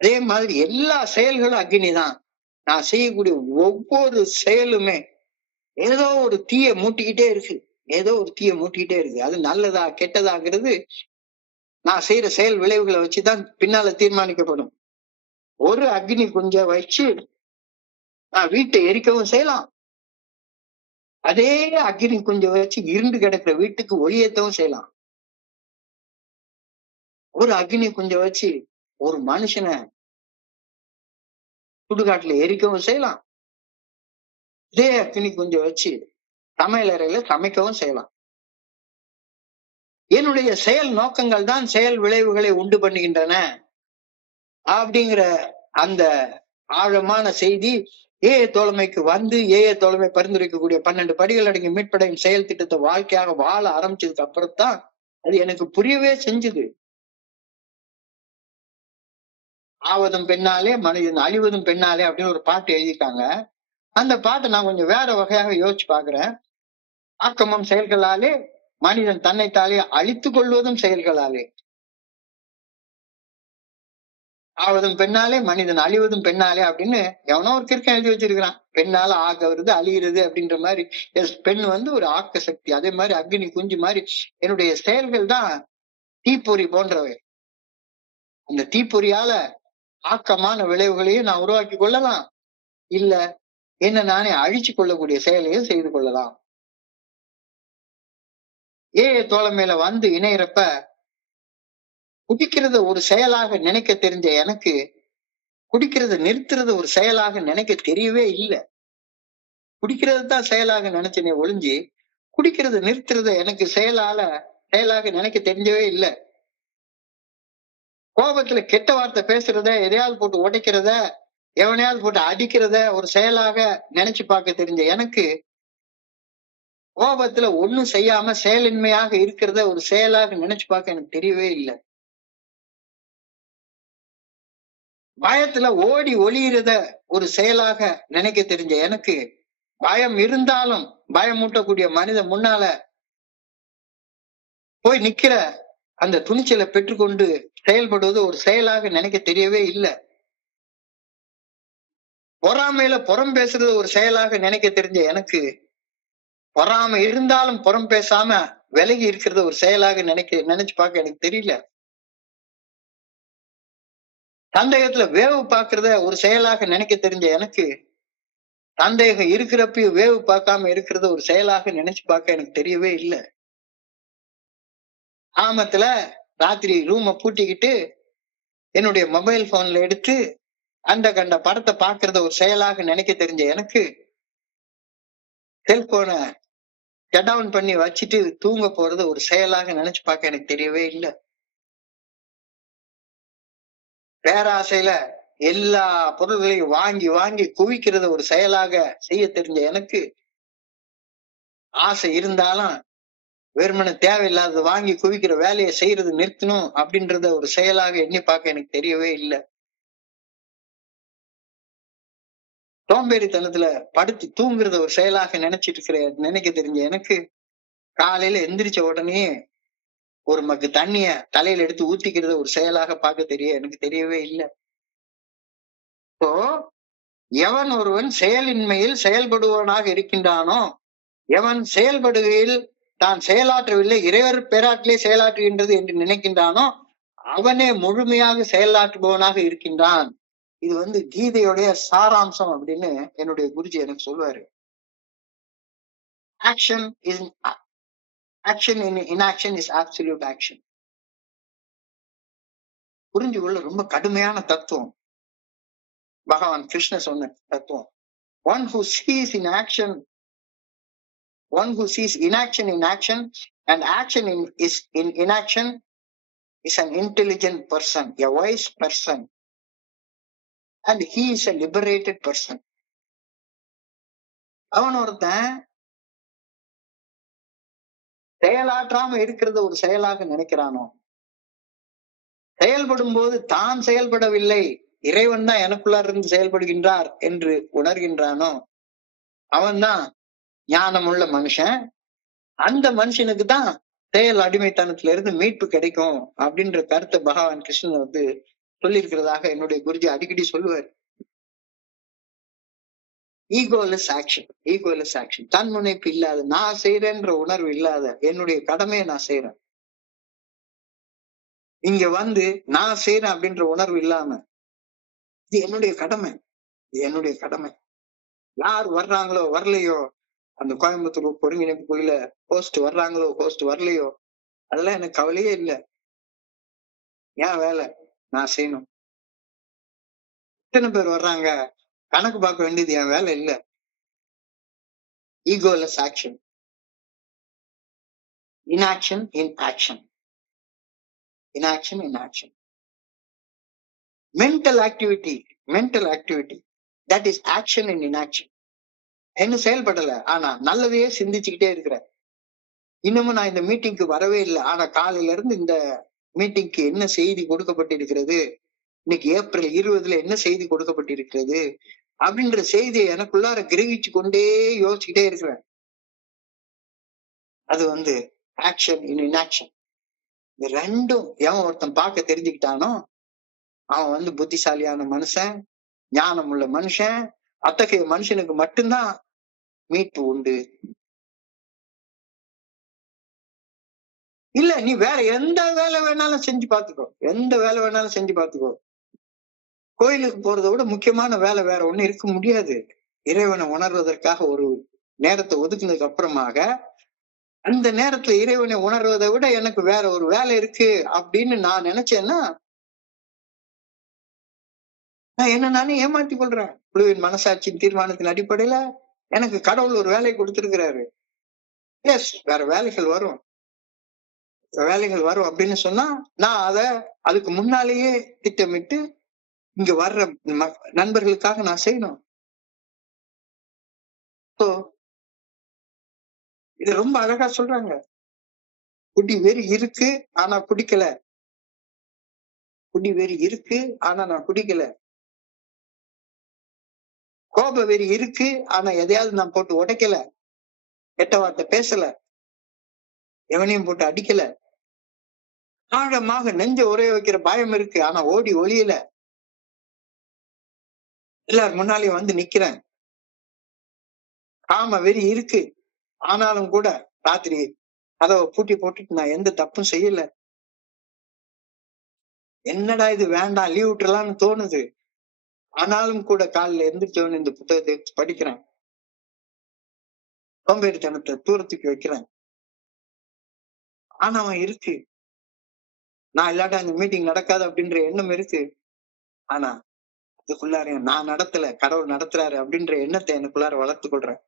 அதே மாதிரி எல்லா செயல்களும் அக்னிதான். நான் செய்யக்கூடிய ஒவ்வொரு செயலுமே ஏதோ ஒரு தீய மூட்டிக்கிட்டே இருக்கு. ஏதோ ஒரு தீய மூட்டிக்கிட்டே இருக்கு. அது நல்லதா கெட்டதாங்கிறது நான் செய்யற செயல் விளைவுகளை வச்சுதான் பின்னால தீர்மானிக்கப்படும். ஒரு அக்னி குஞ்ச வச்சு நான் வீட்டை எரிக்கவும் செய்யலாம். அதே அக்னி குஞ்ச வச்சு இருண்டு கிடக்கிற வீட்டுக்கு ஒளியேற்றவும் செய்யலாம். ஒரு அக்னி குஞ்ச வச்சு ஒரு மனுஷனை சுடுகாட்டுல எரிக்கவும் செய்யலாம். இதே அக்னி குஞ்ச வச்சு சமையலறையில சமைக்கவும் செய்யலாம். என்னுடைய செயல் நோக்கங்கள் தான் செயல் விளைவுகளை உண்டு பண்ணுகின்றன அப்படிங்கிற அந்த ஆழமான செய்தி தோழமைக்கு வந்து தோழமை பரிந்துரைக்கக்கூடிய 12 படிகள் அடங்கிய மீட்படையும் செயல் திட்டத்தை வாழ்க்கையாக வாழ ஆரம்பிச்சதுக்கு அப்புறம் தான் அது எனக்கு புரியவே செஞ்சது. ஆவதும் பெண்ணாலே மனிதன் அழிவதும் பெண்ணாலே அப்படின்னு ஒரு பாட்டு எழுதிட்டாங்க. அந்த பாட்டை நான் கொஞ்சம் வேற வகையாக யோசிச்சு பாக்குறேன். ஆக்கமும் செயல்களாலே மனிதன் தன்னைத்தாலே அழித்துக் கொள்வதும் செயல்களாலே. ஆவதும் பெண்ணாலே மனிதன் அழிவதும் பெண்ணாலே அப்படின்னு எவனோ ஒரு கிறுக்கன் எழுதி வச்சிருக்கிறான். பெண்ணால ஆக வருது அழிகிறது அப்படின்ற மாதிரி. பெண் வந்து ஒரு ஆக்க சக்தி. அதே மாதிரி அக்னி குஞ்சு மாதிரி என்னுடைய செயல்கள் தான் தீப்பொறி போன்றவை. அந்த தீப்பொறியால ஆக்கமான விளைவுகளையும் நான் உருவாக்கி கொள்ளலாம், இல்ல என்ன நானே அழிச்சு கொள்ளக்கூடிய செயலையும் செய்து கொள்ளலாம். தோழமையில வந்து இணையறப்ப குடிக்கிறத ஒரு செயலாக நினைக்க தெரிஞ்ச எனக்கு குடிக்கிறத நிறுத்துறது ஒரு செயலாக நினைக்க தெரியவே இல்லை. குடிக்கிறது தான் செயலாக நினைச்சனே ஒழிஞ்சு குடிக்கிறத நிறுத்துறத எனக்கு செயலாக நினைக்க தெரிஞ்சவே இல்லை. கோபத்துல கெட்ட வார்த்தை பேசுறத, எதையாவது போட்டு உடைக்கிறத, எவனையாவது போட்டு அடிக்கிறத ஒரு செயலாக நினைச்சு பார்க்க தெரிஞ்ச எனக்கு கோபத்துல ஒண்ணும் செய்யாம செயலின்மையாக இருக்கிறத ஒரு செயலாக நினைச்சு பார்க்க எனக்கு தெரியவே இல்லை. பயத்துல ஓடி ஒளியிறத ஒரு செயலாக நினைக்க தெரிஞ்ச எனக்கு பயம் இருந்தாலும் பயமூட்டக்கூடிய மனிதன் முன்னால போய் நிக்கிற அந்த துணிச்சலை பெற்றுக்கொண்டு செயல்படுவது ஒரு செயலாக நினைக்க தெரியவே இல்லை. பொறாமையில புறம் பேசுறது ஒரு செயலாக நினைக்க தெரிஞ்ச எனக்கு பொறாமை இருந்தாலும் புறம் பேசாம விலகி இருக்கிறத ஒரு செயலாக நினைச்சு பார்க்க எனக்கு தெரியல. சந்தேகத்துல வேவு பார்க்கறத ஒரு செயலாக நினைக்க தெரிஞ்ச எனக்கு சந்தேகம் இருக்கிறப்பயும் வேவு பார்க்காம இருக்கிறத ஒரு செயலாக நினைச்சு பார்க்க எனக்கு தெரியவே இல்லை. ஆமத்துல ராத்திரி ரூமை பூட்டிக்கிட்டு என்னுடைய மொபைல் போன்ல எடுத்து அந்த கண்ட படத்தை பார்க்கறத ஒரு செயலாக நினைக்க தெரிஞ்ச எனக்கு செல்போனை ஷட் டவுன் பண்ணி வச்சுட்டு தூங்க போறத ஒரு செயலாக நினைச்சு பார்க்க எனக்கு தெரியவே இல்லை. பேராசையில எல்லா பொருள்களையும் வாங்கி வாங்கி குவிக்கிறத ஒரு செயலாக செய்ய தெரிஞ்ச எனக்கு ஆசை இருந்தாலும் வெறுமனை தேவையில்லாத வாங்கி குவிக்கிற வேலையை செய்யறது நிறுத்தணும் அப்படின்றத ஒரு செயலாக எண்ணி பார்க்க எனக்கு தெரியவே இல்லை. சோம்பேறித்தனத்துல படுத்து தூங்குறத ஒரு செயலாக நினைக்க தெரிஞ்ச எனக்கு காலையில எந்திரிச்ச உடனே ஒரு மக்கு தண்ணிய தலையில எடுத்து ஊத்திக்கிறத ஒரு செயலாக பார்க்க எனக்கு தெரியவே இல்லை. இப்போ எவன் ஒருவன் செயலின்மையில் செயல்படுவனாக இருக்கின்றானோ, எவன் செயல்படுகையில் தான் செயலாற்றவில்லை இறைவர் பேராற்றிலே செயலாற்றுகின்றது என்று நினைக்கின்றானோ அவனே முழுமையாக செயலாற்றுபவனாக இருக்கின்றான். இது வந்து கீதையுடைய சாராம்சம் அப்படின்னு என்னுடைய குருஜி எனக்கு சொல்லுவாரு. Action in inaction is absolute action. புரிஞ்சு கொள்ள ரொம்ப கடுமையான தத்துவம் பகவான் கிருஷ்ணர் சொன்ன தத்துவம். One who sees in action one who sees inaction in action and action in inaction is an intelligent person, a wise person, and he is a liberated person. அவன் ஒருத்தன் செயலாற்றாம இருக்கிறத ஒரு செயலாக நினைக்கிறானோ, செயல்படும் போது தான் செயல்படவில்லை, இறைவன் தான் எனக்குள்ளார் இருந்து செயல்படுகின்றார் என்று உணர்கின்றானோ, அவன்தான் ஞானமுள்ள மனுஷன். அந்த மனுஷனுக்கு தான் செயல் அடிமைத்தனத்துல இருந்து மீட்பு கிடைக்கும் அப்படின்ற கருத்தை பகவான் கிருஷ்ணன் வந்து சொல்லியிருக்கிறதாக என்னுடைய குருஜி அடிக்கடி சொல்லுவார். ஈகோலெஸ் ஆக்ஷன், ஈகோலெஸ் ஆக்ஷன், தன்முனைப்பு இல்லாத, நான் செய்யறேன்ற உணர்வு இல்லாத, என்னுடைய கடமையை நான் செய்யறேன். இங்க வந்து நான் செய்யறேன் அப்படின்ற உணர்வு இல்லாம, இது என்னுடைய கடமை, இது என்னுடைய கடமை. யார் வர்றாங்களோ வரலையோ, அந்த கோயம்புத்தூர் ஒருங்கிணைப்பு கோயில ஹோஸ்ட் வர்றாங்களோ ஹோஸ்ட் வரலையோ, அதெல்லாம் எனக்கு கவலையே இல்லை. ஏன் வேலை நான் செய்யணும். எத்தனை பேர் வர்றாங்க கணக்கு பார்க்க வேண்டியது என் வேலை இல்ல. Egoless action, inaction in action, inaction in action. Mental activity, mental activity, that is action in inaction. என்ன செயல்படல, ஆனா நல்லதையே சிந்திச்சுக்கிட்டே இருக்கிறேன். இன்னமும் நான் இந்த மீட்டிங்க்கு வரவே இல்லை, ஆனா காலையில இருந்து இந்த மீட்டிங்க்கு என்ன செய்தி கொடுக்கப்பட்டிருக்கிறது, இன்னைக்கு ஏப்ரல் 20 என்ன செய்தி கொடுக்கப்பட்டிருக்கிறது அப்படின்ற செய்தியை எனக்குள்ளார கிரகிச்சு கொண்டே யோசிச்சுக்கிட்டே இருக்கிறேன். அது வந்து ஆக்ஷன் இன் இன்ஆக்ஷன். இந்த ரெண்டும் எவன் ஒருத்தன் பார்க்க தெரிஞ்சுக்கிட்டானோ அவன் வந்து புத்திசாலியான மனுஷன், ஞானம் உள்ள மனுஷன். அத்தகைய மனுஷனுக்கு மட்டும்தான் மீட்பு உண்டு. இல்ல நீ வேற எந்த வேலை வேணாலும் செஞ்சு பாத்துக்கோ, எந்த வேலை வேணாலும் செஞ்சு பாத்துக்கோ. கோயிலுக்கு போறதை விட முக்கியமான வேலை வேற ஒண்ணு இருக்க முடியாது. இறைவனை உணர்வதற்காக ஒரு நேரத்தை ஒதுக்குனதுக்கு அப்புறமாக அந்த நேரத்துல இறைவனை உணர்வதை விட எனக்கு வேற ஒரு வேலை இருக்கு அப்படின்னு நான் நினைச்சேன்னா நான் என்ன நானே ஏமாத்தி கொள்றேன். குழுவின் மனசாட்சியின் தீர்மானத்தின் அடிப்படையில எனக்கு கடவுள் ஒரு வேலையை கொடுத்திருக்கிறாரு. எஸ், வேற வேலைகள் வரும், வேலைகள் வரும் அப்படின்னு சொன்னா நான் அதுக்கு முன்னாலேயே திட்டமிட்டு இங்க வர்ற நண்பர்களுக்காக நான் செய்யணும். இது ரொம்ப அழகா சொல்றாங்க. குடி வெறி இருக்கு ஆனா குடிக்கல, குடி வெறி இருக்கு ஆனா நான் குடிக்கல. கோப வெறி இருக்கு ஆனா எதையாவது நான் போட்டு உடைக்கல, கெட்ட வார்த்தை பேசல, எவனையும் போட்டு அடிக்கல. ஆழமாக நெஞ்ச உரைய வைக்கிற பயம் இருக்கு ஆனா ஓடி ஒளியல, எல்லார் முன்னாலையும் வந்து நிக்கிறேன். காம வெறி இருக்கு ஆனாலும் கூட ராத்திரி கதவை பூட்டி போட்டுட்டு நான் எந்த தப்பும் செய்யல. என்னடா இது வேண்டாம் லீவ் விட்டுலாம்னு தோணுது, ஆனாலும் கூட காலைல எந்திரிச்சவன் இந்த புத்தகத்தை படிக்கிறேன். சோம்பேறித்தனத்தை தூரத்துக்கு வைக்கிறேன். ஆனா அவன் இருக்கு, நான் இல்லாட்டா அந்த மீட்டிங் நடக்காது அப்படின்ற எண்ணம் இருக்கு. ஆனா அதுக்குள்ளார நான் நடத்தல, கடவுள் நடத்துறாரு அப்படின்ற எண்ணத்தை எனக்குள்ளார வளர்த்து கொள்றேன்.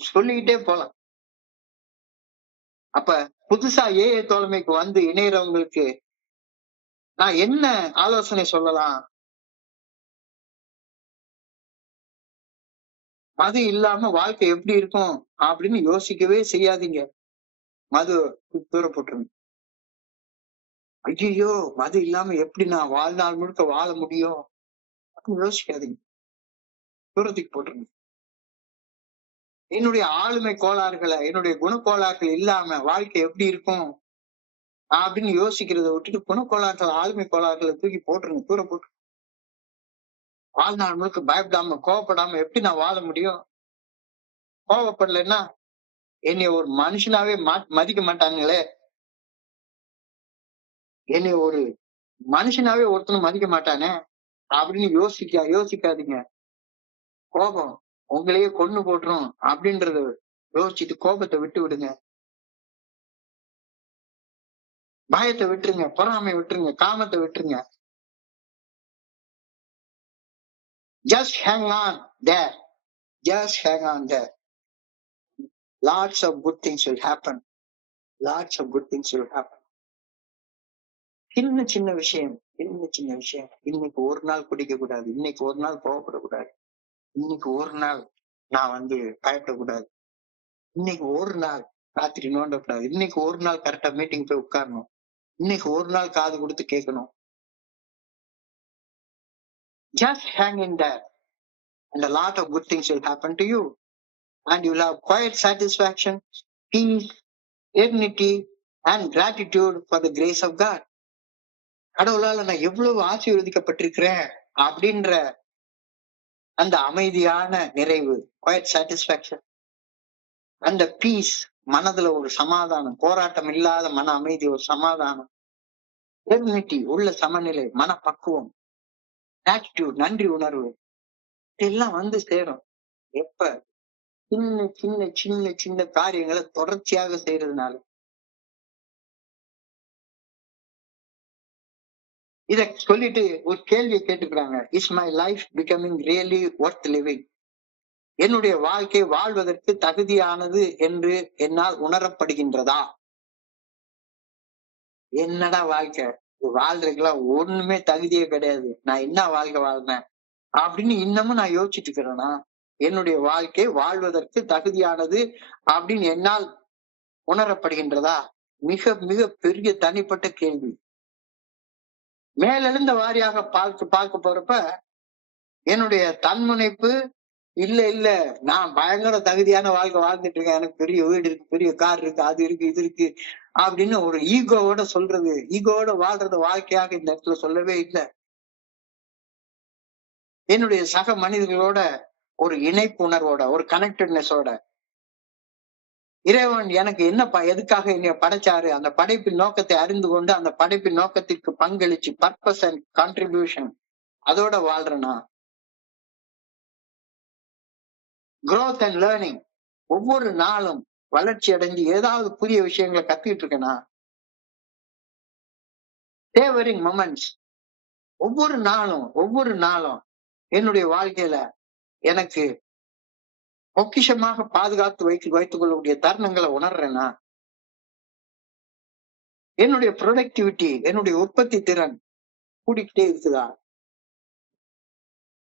சொல்லிக்கிட்டே போலாம். அப்ப புதுசா ஏஏ தோழமைக்கு வந்து இணையறவங்களுக்கு நான் என்ன ஆலோசனை சொல்லலாம்? மது இல்லாம வாழ்க்கை எப்படி இருக்கும் அப்படின்னு யோசிக்கவே செய்யாதீங்க. மது தூர போட்டுருங்க. ஐயோ மது இல்லாம எப்படி நான் வாழ்நாள் முழுக்க வாழ முடியும் அப்படின்னு யோசிக்காதீங்க, தூரத்துக்கு போட்டுருங்க. என்னுடைய ஆளுமை கோளாறுகளை, என்னுடைய குணக்கோளாறுகள் இல்லாம வாழ்க்கை எப்படி இருக்கும் அப்படின்னு யோசிக்கிறத விட்டுட்டு குணக்கோளாறுகள் ஆளுமை கோளாறுகளை தூக்கி போட்டுருங்க, தூர போட்டு. வாழ்நாள் முழுக்க பயப்படாம கோவப்படாம எப்படி நான் வாழ முடியும்? கோவப்படலைன்னா என்னை ஒரு மனுஷனாவே மதிக்க மாட்டாங்களே, என்னை ஒரு மனுஷனாவே ஒருத்தனும் மதிக்க மாட்டானே அப்படின்னு யோசிக்காதீங்க. கோபம் உங்களையே கொன்னு போட்டுரும் அப்படின்றத யோசிச்சுட்டு கோபத்தை விட்டு விடுங்க. பயத்தை விட்டுருங்க, பொறாமை விட்டுருங்க, காமத்தை விட்டுருங்க. Just hang on there. Just hang on there. Lots of good things will happen. Lots of good things will happen. சின்ன சின்ன விஷயம், சின்ன சின்ன விஷயம். இன்னைக்கு ஒரு நாள் குடிக்க கூடாது, இன்னைக்கு ஒரு நாள் கோவப்படக்கூடாது, இன்னைக்கு ஒரு நாள் நான் வந்து பயப்படக்கூடாது, இன்னைக்கு ஒரு நாள் ராத்திரி நோண்டக்கூடாது. இன்னைக்கு ஒரு நாள் கரெக்டா மீட்டிங் போய் உட்காரணும். இன்னைக்கு ஒரு நாள் காது கொடுத்து கேட்கணும். Just hang in there and a lot of good things will happen to you. And you will have quiet satisfaction, peace, dignity and gratitude for the grace of God. கடவுளால நான் எவ்வளவு ஆசீர்வதிக்கப்பட்டிருக்கிறேன் அப்படின்ற அந்த அமைதியான நிறைவு, குவைட் சாட்டிஸ்பாக்சன், அந்த piece, மனதுல ஒரு சமாதானம், போராட்டம் இல்லாத மன அமைதி, ஒரு சமாதானம், டிக்னிட்டி, உள்ள சமநிலை, மனப்பக்குவம், ஆட்டிடியூட், நன்றி உணர்வு, இதெல்லாம் வந்து சேரும். எப்ப? சின்ன சின்ன சின்ன சின்ன காரியங்களை தொடர்ச்சியாக செய்யறதுனால. இத சொல்லிட்டு ஒரு கேள்வியை கேட்டுக்கிறாங்க. Is my life becoming really worth living? என்னுடைய வாழ்க்கை வாழ்வதற்கு தகுதியானது என்று என்னால் உணரப்படுகின்றதா? என்னடா வாழ்க்கை, வாழ்றதுக்கெல்லாம் ஒண்ணுமே தகுதியே கிடையாது, நான் என்ன வாழ்க்கை வாழ்றேன் அப்படின்னு இன்னமும் நான் யோசிச்சுட்டு இருக்கிறேன்னா, என்னுடைய வாழ்க்கை வாழ்வதற்கு தகுதியானது அப்படின்னு என்னால் உணரப்படுகின்றதா? மிக மிக பெரிய தனிப்பட்ட கேள்வி. மேலெழுந்த வாரியாக பார்க்க போறப்ப என்னுடைய தன்முனைப்பு, இல்ல இல்ல நான் பயங்கர தகுதியான வாழ்க்கை வாழ்ந்துட்டு இருக்கேன், எனக்கு பெரிய வீடு இருக்கு, பெரிய கார் இருக்கு, அது இருக்கு, இது இருக்கு அப்படின்னு ஒரு ஈகோவோட சொல்றது, ஈகோவோட வாழ்றது வாழ்க்கையாக இந்த இடத்துல சொல்லவே இல்லை. என்னுடைய சக மனிதர்களோட ஒரு இணைப்பு உணர்வோட, ஒரு கனெக்டட்னஸோட, இறைவன் எனக்கு என்ன எதுக்காக என்னைய படைச்சாரு, அந்த படைப்பின் நோக்கத்தை அறிந்து கொண்டு அந்த படைப்பின் நோக்கத்திற்கு பங்களிச்சு, பர்பஸ் அண்ட் கான்ட்ரிபியூஷன், அதோட வாழ்றேனா? growth and learning, ஒவ்வொரு நாளும் வளர்ச்சி அடைஞ்சு ஏதாவது புதிய விஷயங்களை கத்துக்கிட்டு இருக்கேனா? சேவரிங் மொமெண்ட்ஸ், ஒவ்வொரு நாளும் என்னுடைய வாழ்க்கையில எனக்கு பொக்கிஷமாக பாதுகாத்து வைத்துக் கொள்ளக்கூடிய தருணங்களை உணர்றேனா? என்னுடைய ப்ரொடக்டிவிட்டி, என்னுடைய உற்பத்தி திறன் கூடிக்கிட்டே இருக்குதா?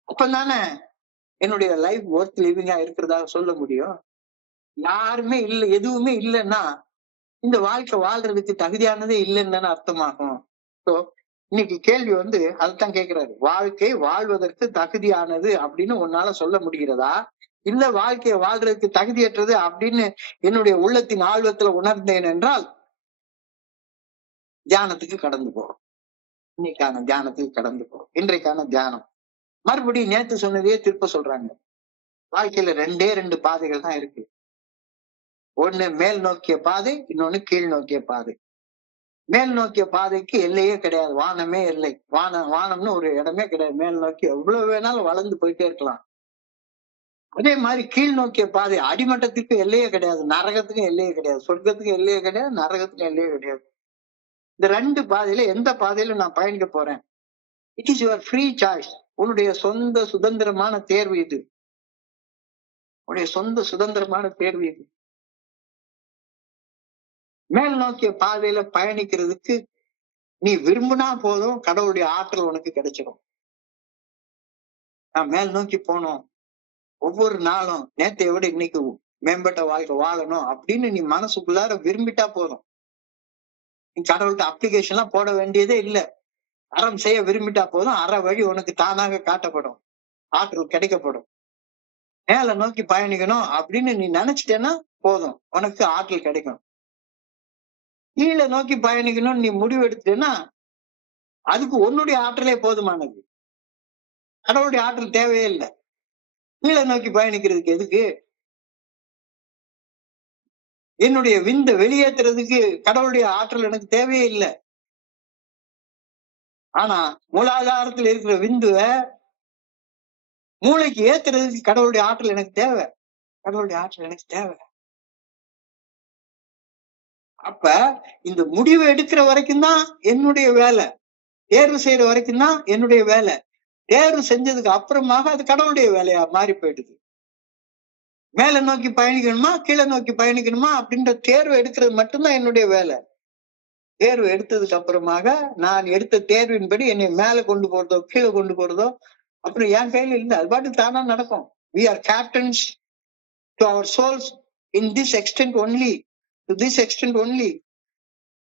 அப்பதானே என்னுடைய லைஃப் ஒர்த் லிவிங்கா இருக்கிறதா சொல்ல முடியும். யாருமே இல்லை, எதுவுமே இல்லைன்னா இந்த வாழ்க்கை வாழ்றதுக்கு தகுதியானதே இல்லைன்னு தானே அர்த்தமாகும். ஸோ இன்னைக்கு கேள்வி வந்து அதுதான் கேட்கிறாரு, வாழ்க்கை வாழ்வதற்கு தகுதியானது அப்படின்னு உன்னால சொல்ல முடிகிறதா, இல்ல வாழ்க்கையை வாழ்றதுக்கு தகுதியற்றது அப்படின்னு என்னுடைய உள்ளத்தின் ஆழ்வத்துல உணர்ந்தேன் என்றால் தியானத்துக்கு கடந்து போறோம். இன்னைக்கான தியானத்துக்கு கடந்து போறோம். இன்றைக்கான தியானம் மறுபடியும் நேத்து சொன்னதையே திருப்ப சொல்றாங்க. வாழ்க்கையில ரெண்டு பாதைகள் தான் இருக்கு. ஒண்ணு மேல் நோக்கிய பாதை, இன்னொன்னு கீழ் நோக்கிய பாதை. மேல் நோக்கிய பாதைக்கு எல்லையே கிடையாது, வானமே எல்லை. வானம்னு ஒரு இடமே கிடையாது. மேல் நோக்கி எவ்வளவு வேணாலும் வளர்ந்து போயிட்டே இருக்கலாம். அதே மாதிரி கீழ் நோக்கிய பாதை, அடிமட்டத்துக்கு எல்லையே கிடையாது, நரகத்துக்கும் எல்லையே கிடையாது, சொர்க்கத்துக்கும் எல்லையே கிடையாது, நரகத்துக்கும் எல்லையே கிடையாது. இந்த ரெண்டு பாதையில எந்த பாதையில நான் பயணிக்க போறேன்? It is your free choice. உன்னுடைய சொந்த சுதந்திரமான தேர்வு இது. உன்னுடைய சொந்த சுதந்திரமான தேர்வு இது. மேல் நோக்கிய பாதையில பயணிக்கிறதுக்கு நீ விரும்பினா போதும், கடவுளுடைய ஆற்றல் உனக்கு கிடைச்சிடும். நான் மேல் நோக்கி போனோம், ஒவ்வொரு நாளும் நேற்றை விட இன்னைக்கு மேம்பட்ட வாழ்க்கை வாழணும் அப்படின்னு நீ மனசுக்குள்ளார விரும்பிட்டா போதும். நீ கடவுள்கிட்ட அப்ளிகேஷன் எல்லாம் போட வேண்டியதே இல்லை. அறம் செய்ய விரும்பிட்டா போதும், அற வழி உனக்கு தானாக காட்டப்படும், ஆற்றல் கிடைக்கப்படும். மேல நோக்கி பயணிக்கணும் அப்படின்னு நீ நினைச்சிட்டேன்னா போதும், உனக்கு ஆற்றல் கிடைக்கும். கீழே நோக்கி பயணிக்கணும்னு நீ முடிவு எடுத்துட்டேன்னா அதுக்கு உன்னுடைய ஆற்றலே போதுமானது, கடவுளுடைய ஆற்றல் தேவையே இல்லை. கீழே நோக்கி பயணிக்கிறதுக்கு எதுக்கு? என்னுடைய விந்த வெளியேற்றுறதுக்கு கடவுளுடைய ஆற்றல் எனக்கு தேவையே இல்லை. ஆனா மூலாதாரத்தில் இருக்கிற விந்துவ மூளைக்கு ஏத்துறதுக்கு கடவுளுடைய ஆற்றல் எனக்கு தேவை, கடவுளுடைய ஆற்றல் எனக்கு தேவை. அப்ப இந்த முடிவு எடுக்கிற வரைக்கும் தான் என்னுடைய வேலை, தேர்வு செய்யற வரைக்கும் தான் என்னுடைய வேலை. தேர்வு செஞ்சதுக்கு அப்புறமாக அது கடவுளுடைய வேலையா மாறி போயிடுது. மேல நோக்கி பயணிக்கணுமா கீழே நோக்கி பயணிக்கணுமா அப்படின்ற தேர்வு எடுக்கிறது மட்டும்தான் என்னுடைய வேலை. தேர்வு எடுத்ததுக்கு அப்புறமாக நான் எடுத்த தேர்வின்படி என்னை மேல கொண்டு போறதோ கீழே கொண்டு போறதோ அப்புறம் என் கையில இல்லை, அது பாட்டு தானா நடக்கும். We are captains to our souls in this extent only, to this extent only.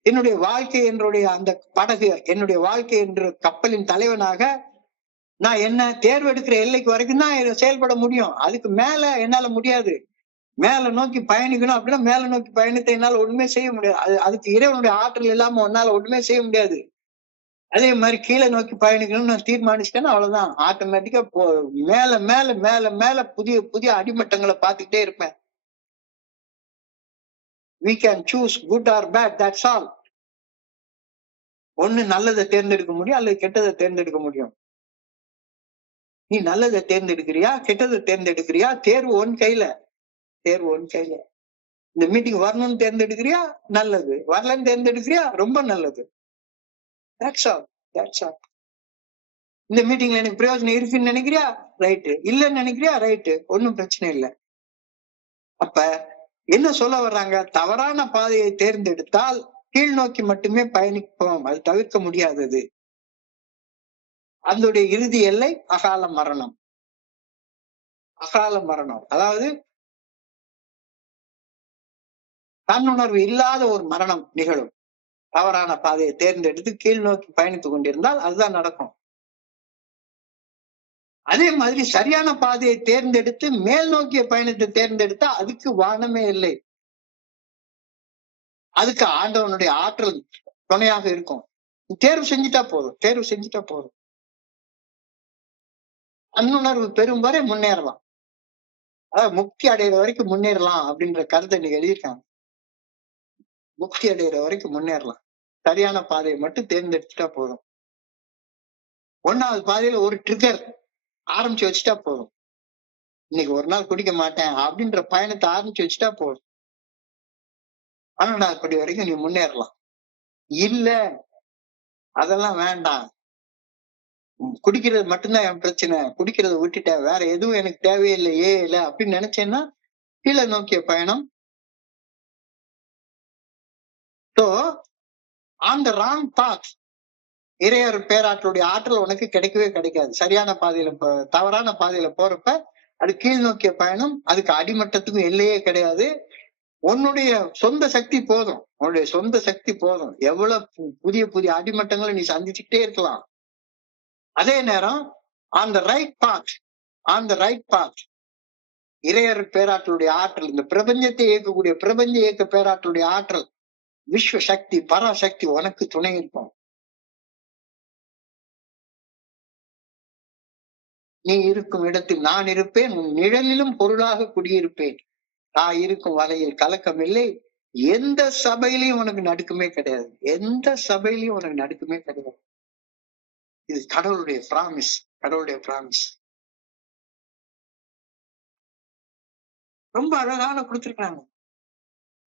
என்னுடைய வாழ்க்கை, என்னுடைய அந்த படகு, என்னுடைய வாழ்க்கை என்ற கப்பலின் தலைவனாக நான் என்ன தேர்வு எடுக்கிற எல்லைக்கு வரைக்கும் தான் செயல்பட முடியும். அதுக்கு மேல என்னால முடியாது. மேல நோக்கி பயணிக்கணும் அப்படின்னா மேல நோக்கி பயணத்தை என்னால ஒண்ணுமே செய்ய முடியாது. அதுக்கு இறைவனுடைய ஆற்றல் இல்லாம உன்னால ஒண்ணுமே செய்ய முடியாது. அதே மாதிரி கீழே நோக்கி பயணிக்கணும்னு நான் தீர்மானிச்சிட்டேன்னா அவ்வளவுதான். ஆட்டோமேட்டிக்கா மேல மேல மேல மேல புதிய புதிய அடிமட்டங்களை பார்த்துக்கிட்டே இருப்பேன். we can choose good or bad, that's all. ஒண்ணு நல்லதை தேர்ந்தெடுக்க முடியும் அல்லது கெட்டதை தேர்ந்தெடுக்க முடியும். நீ நல்லதை தேர்ந்தெடுக்கிறியா கெட்டதை தேர்ந்தெடுக்கிறியா? தேர்வு ஒன் கையில, தேர்வு ஒன் கையில. இந்த மீட்டிங் வரணும்னு தேர்ந்தெடுக்கிறியா? நல்லது. வரலன்னு தேர்ந்தெடுக்கிறியா? ரொம்ப நல்லது. that's all, that's all. இந்த மீட்டிங்ல எனக்கு பிரயோஜனம் இருக்குன்னு நினைக்கிறியா? ரைட்டு. இல்லைன்னு நினைக்கிறியா? ரைட்டு. ஒன்னும் பிரச்சனை இல்லை. அப்ப என்ன சொல்ல வர்றாங்க? தவறான பாதையை தேர்ந்தெடுத்தால் கீழ் நோக்கி மட்டுமே பயணிப்போம், அது தவிர்க்க முடியாதது. அதனுடைய இறுதி எல்லை அகால மரணம். அகால மரணம் அதாவது தன்னுணர்வு இல்லாத ஒரு மரணம் நிகழும். தவறான பாதையை தேர்ந்தெடுத்து கீழ் நோக்கி பயணித்துக் கொண்டிருந்தால் அதுதான் நடக்கும். அதே மாதிரி சரியான பாதையை தேர்ந்தெடுத்து மேல் நோக்கிய பயணத்தை தேர்ந்தெடுத்தா அதுக்கு வானமே இல்லை. அதுக்கு ஆண்டவனுடைய ஆற்றல் துணையாக இருக்கும். தேர்வு செஞ்சுட்டா போதும், தேர்வு செஞ்சுட்டா போதும். அன்னுணர்வு பெறும் வரை முன்னேறலாம். அதாவது முக்தி அடைகிற வரைக்கும் முன்னேறலாம் அப்படின்ற கருத்தை நீங்க எழுதியிருக்காங்க. முக்தி அடைகிற வரைக்கும் முன்னேறலாம். சரியான பாதையை மட்டும் தேர்ந்தெடுத்துட்டா போதும். ஒன்னாவது பாதையில ஒரு ட்ரிகர் ஆரம்பிச்சு வச்சுட்டா போதும். இன்னைக்கு ஒரு நாள் குடிக்க மாட்டேன் அப்படின்ற பயணத்தை ஆரம்பிச்சு வச்சுட்டா போதும். 12வது படி வரைக்கும் நீ முன்னேறலாம். இல்ல அதெல்லாம் வேண்டாம், குடிக்கிறது மட்டும்தான் என் பிரச்சனை, குடிக்கிறத விட்டுட்டேன், வேற எதுவும் எனக்கு தேவையில்லையே இல்ல அப்படின்னு நினைச்சேன்னா கீழே நோக்கிய பயணம். So on the wrong path, இறையர் பேராற்றலுடைய ஆற்றல் உனக்கு கிடைக்கவே கிடைக்காது. சரியான பாதையில தவறான பாதையில போறப்ப அது கீழ் நோக்கிய பயணம். அதுக்கு அடிமட்டத்துக்கும் எல்லையே கிடையாது. உன்னுடைய சொந்த சக்தி போதும், உன்னுடைய சொந்த சக்தி போதும். எவ்வளவு புதிய புதிய அடிமட்டங்களை நீ சந்திச்சுக்கிட்டே இருக்கலாம். அதே நேரம் on the right path, on the right path இறையர் பேராற்றலுடைய ஆற்றல், இந்த பிரபஞ்சத்தை இயக்கக்கூடிய பிரபஞ்ச இயக்க பேராற்றலுடைய ஆற்றல், விஸ்வ சக்தி, பராசக்தி உனக்கு துணை இருக்கும். நீ இருக்கும் இடத்தில் நான் இருப்பேன், உன் நிழலிலும் பொருளாக குடியிருப்பேன். நான் இருக்கும் வரையில் கலக்கம் இல்லை. எந்த சபையிலையும் உனக்கு நடுக்கமே கிடையாது, எந்த சபையிலையும் உனக்கு நடுக்கமே கிடையாது. இது கடவுளுடைய பிராமிஸ், கடவுளுடைய பிராமிஸ். ரொம்ப அழகான கொடுத்திருக்காங்க.